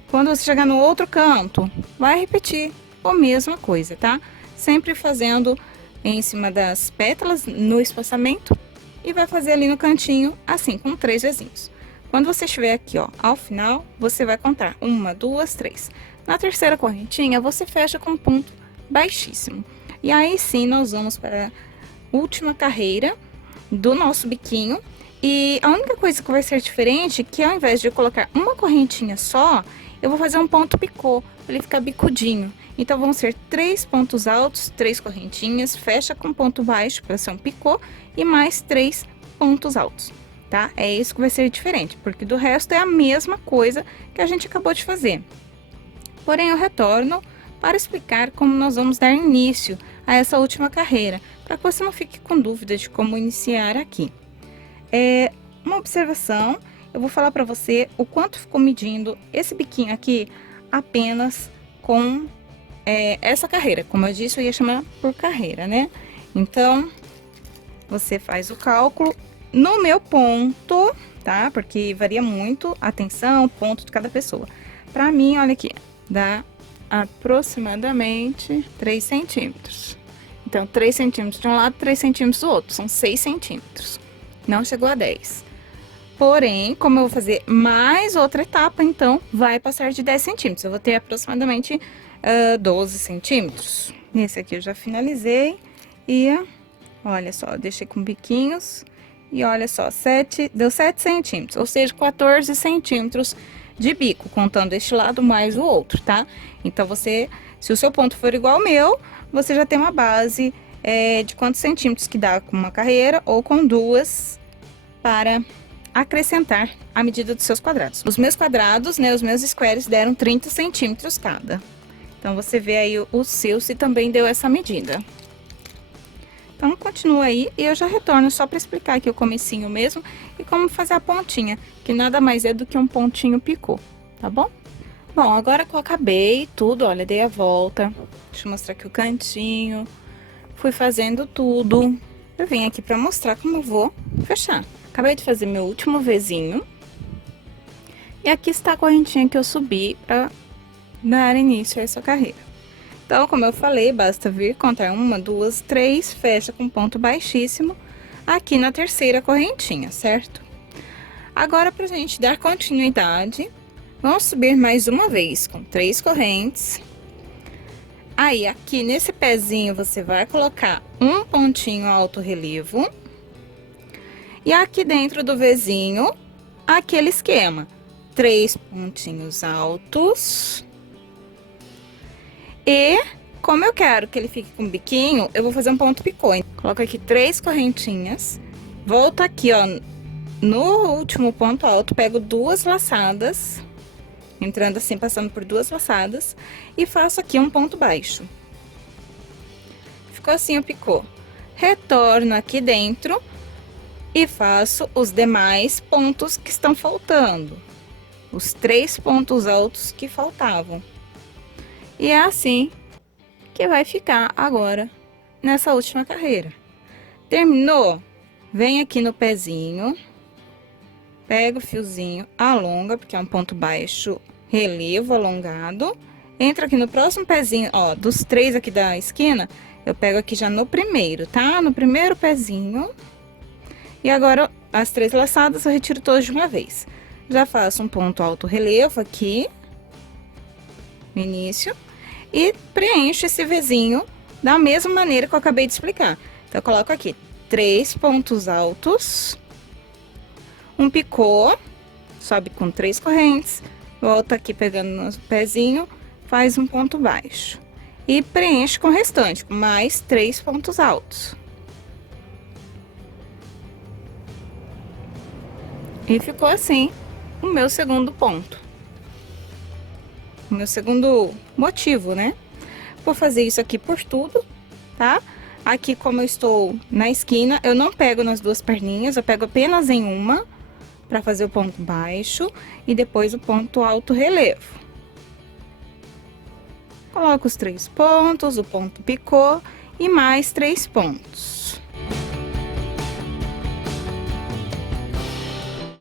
Quando você chegar no outro canto, vai repetir a mesma coisa, tá? Sempre fazendo em cima das pétalas, no espaçamento, e vai fazer ali no cantinho, assim, com 3 Vzinhos. Quando você estiver aqui, ó, ao final, você vai contar 1, 2, 3. Na terceira correntinha, você fecha com um ponto baixíssimo. E aí, sim, nós vamos para a última carreira do nosso biquinho. E a única coisa que vai ser diferente é que ao invés de eu colocar uma correntinha só, eu vou fazer um ponto picô, pra ele ficar bicudinho. Então, vão ser 3 pontos altos, 3 correntinhas, fecha com ponto baixo para ser um picô e mais 3 pontos altos, tá? É isso que vai ser diferente, porque do resto é a mesma coisa que a gente acabou de fazer. Porém, eu retorno para explicar como nós vamos dar início a essa última carreira, para que você não fique com dúvida de como iniciar aqui. Uma observação, eu vou falar para você o quanto ficou medindo esse biquinho aqui apenas com essa carreira. Como eu disse, eu ia chamar por carreira, né? Então, você faz o cálculo no meu ponto, tá? Porque varia muito a tensão, o ponto de cada pessoa. Para mim, olha aqui, dá aproximadamente 3 centímetros. Então, 3 centímetros de um lado, 3 centímetros do outro. São 6 centímetros. Não chegou a 10. Porém, como eu vou fazer mais outra etapa, então, vai passar de 10 centímetros. Eu vou ter aproximadamente 12 centímetros. Nesse aqui eu já finalizei. E, olha só, deixei com biquinhos. E olha só, deu 7 centímetros. Ou seja, 14 centímetros de bico, contando este lado mais o outro, tá? Então, se o seu ponto for igual ao meu, você já tem uma base de quantos centímetros que dá com uma carreira ou com duas para acrescentar a medida dos seus quadrados. Os meus quadrados, né, os meus squares deram 30 centímetros cada. Então, você vê aí o seu se também deu essa medida. Então, continua aí e eu já retorno só para explicar aqui o comecinho mesmo e como fazer a pontinha, que nada mais é do que um pontinho picô, tá bom? Bom, agora que eu acabei tudo, olha, dei a volta, deixa eu mostrar aqui o cantinho, fui fazendo tudo. Eu vim aqui para mostrar como eu vou fechar. Acabei de fazer meu último Vzinho e aqui está a correntinha que eu subi para dar início a essa carreira. Então, como eu falei, basta vir contar 1, 2, 3, fecha com ponto baixíssimo aqui na terceira correntinha, certo? Agora, pra gente dar continuidade, vamos subir mais uma vez com 3 correntes. Aí, aqui nesse pezinho, você vai colocar um pontinho alto relevo. E aqui dentro do Vzinho, aquele esquema, 3 pontinhos altos. E, como eu quero que ele fique com biquinho, eu vou fazer um ponto picô. Coloco aqui 3 correntinhas, volto aqui, ó, no último ponto alto, pego 2 laçadas, entrando assim, passando por 2 laçadas, e faço aqui um ponto baixo. Ficou assim o picô. Retorno aqui dentro e faço os demais pontos que estão faltando. Os 3 pontos altos que faltavam. E é assim que vai ficar agora nessa última carreira. Terminou? Vem aqui no pezinho, pega o fiozinho, alonga, porque é um ponto baixo, relevo alongado. Entra aqui no próximo pezinho, ó, dos 3 aqui da esquina, eu pego aqui já no primeiro, tá? No primeiro pezinho. E agora, as 3 laçadas eu retiro todas de uma vez. Já faço um ponto alto relevo aqui, no início. E preencho esse Vzinho da mesma maneira que eu acabei de explicar. Então, eu coloco aqui 3 pontos altos, um picô, sobe com 3 correntes, volta aqui pegando no pezinho, faz um ponto baixo. E preencho com o restante, com mais 3 pontos altos. E ficou assim o meu segundo ponto. O meu segundo motivo, né? Vou fazer isso aqui por tudo, tá? Aqui, como eu estou na esquina, eu não pego nas 2 perninhas, eu pego apenas em uma para fazer o ponto baixo e depois o ponto alto relevo. Coloco os 3 pontos, o ponto picô e mais 3 pontos.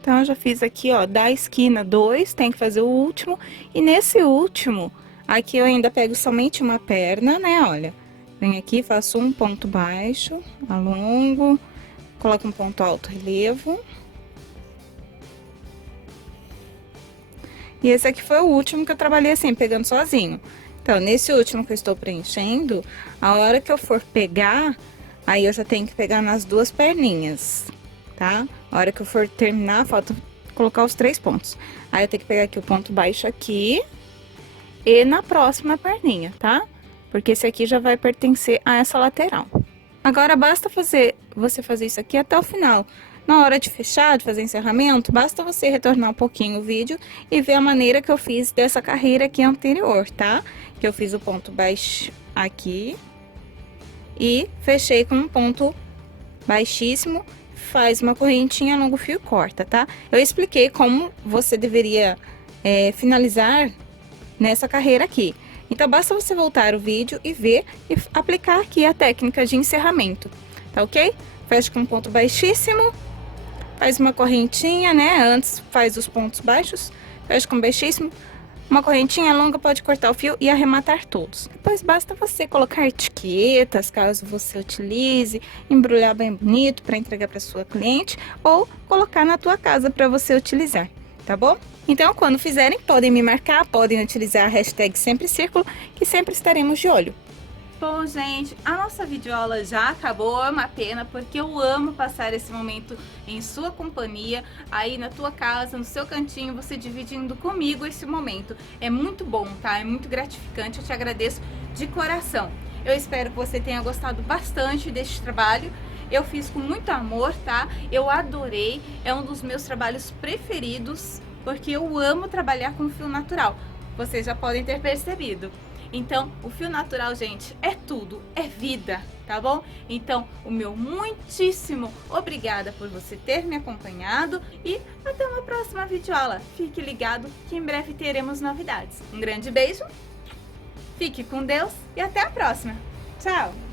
Então, eu já fiz aqui, ó, da esquina 2, tem que fazer o último. E nesse último, aqui eu ainda pego somente uma perna, né, olha. Venho aqui, faço um ponto baixo, alongo, coloco um ponto alto relevo. E esse aqui foi o último que eu trabalhei assim, pegando sozinho. Então, nesse último que eu estou preenchendo, a hora que eu for pegar, aí eu já tenho que pegar nas 2 perninhas, tá? A hora que eu for terminar, falta colocar os 3 pontos. Aí eu tenho que pegar aqui o ponto baixo aqui e na próxima perninha, tá? Porque esse aqui já vai pertencer a essa lateral. Agora basta você fazer isso aqui até o final. Na hora de fechar, de fazer encerramento, basta você retornar um pouquinho o vídeo e ver a maneira que eu fiz dessa carreira aqui anterior, tá? Que eu fiz o ponto baixo aqui e fechei com um ponto baixíssimo, faz uma correntinha, alonga o fio e corta, tá? Eu expliquei como você deveria finalizar nessa carreira aqui. Então, basta você voltar o vídeo e ver e aplicar aqui a técnica de encerramento, tá ok? Fecha com um ponto baixíssimo, faz uma correntinha, né? Antes faz os pontos baixos, fecha com baixíssimo, uma correntinha longa, pode cortar o fio e arrematar todos. Depois basta você colocar etiquetas, caso você utilize, embrulhar bem bonito para entregar para sua cliente ou colocar na tua casa para você utilizar, tá bom? Então, quando fizerem, podem me marcar, podem utilizar a hashtag Sempre Círculo, que sempre estaremos de olho. Bom, gente, a nossa videoaula já acabou, é uma pena, porque eu amo passar esse momento em sua companhia, aí na tua casa, no seu cantinho, você dividindo comigo esse momento. É muito bom, tá? É muito gratificante, eu te agradeço de coração. Eu espero que você tenha gostado bastante deste trabalho. Eu fiz com muito amor, tá? Eu adorei, é um dos meus trabalhos preferidos, porque eu amo trabalhar com fio natural. Vocês já podem ter percebido. Então, o fio natural, gente, é tudo, é vida, tá bom? Então, o meu muitíssimo obrigada por você ter me acompanhado e até uma próxima videoaula. Fique ligado que em breve teremos novidades. Um grande beijo, fique com Deus e até a próxima. Tchau!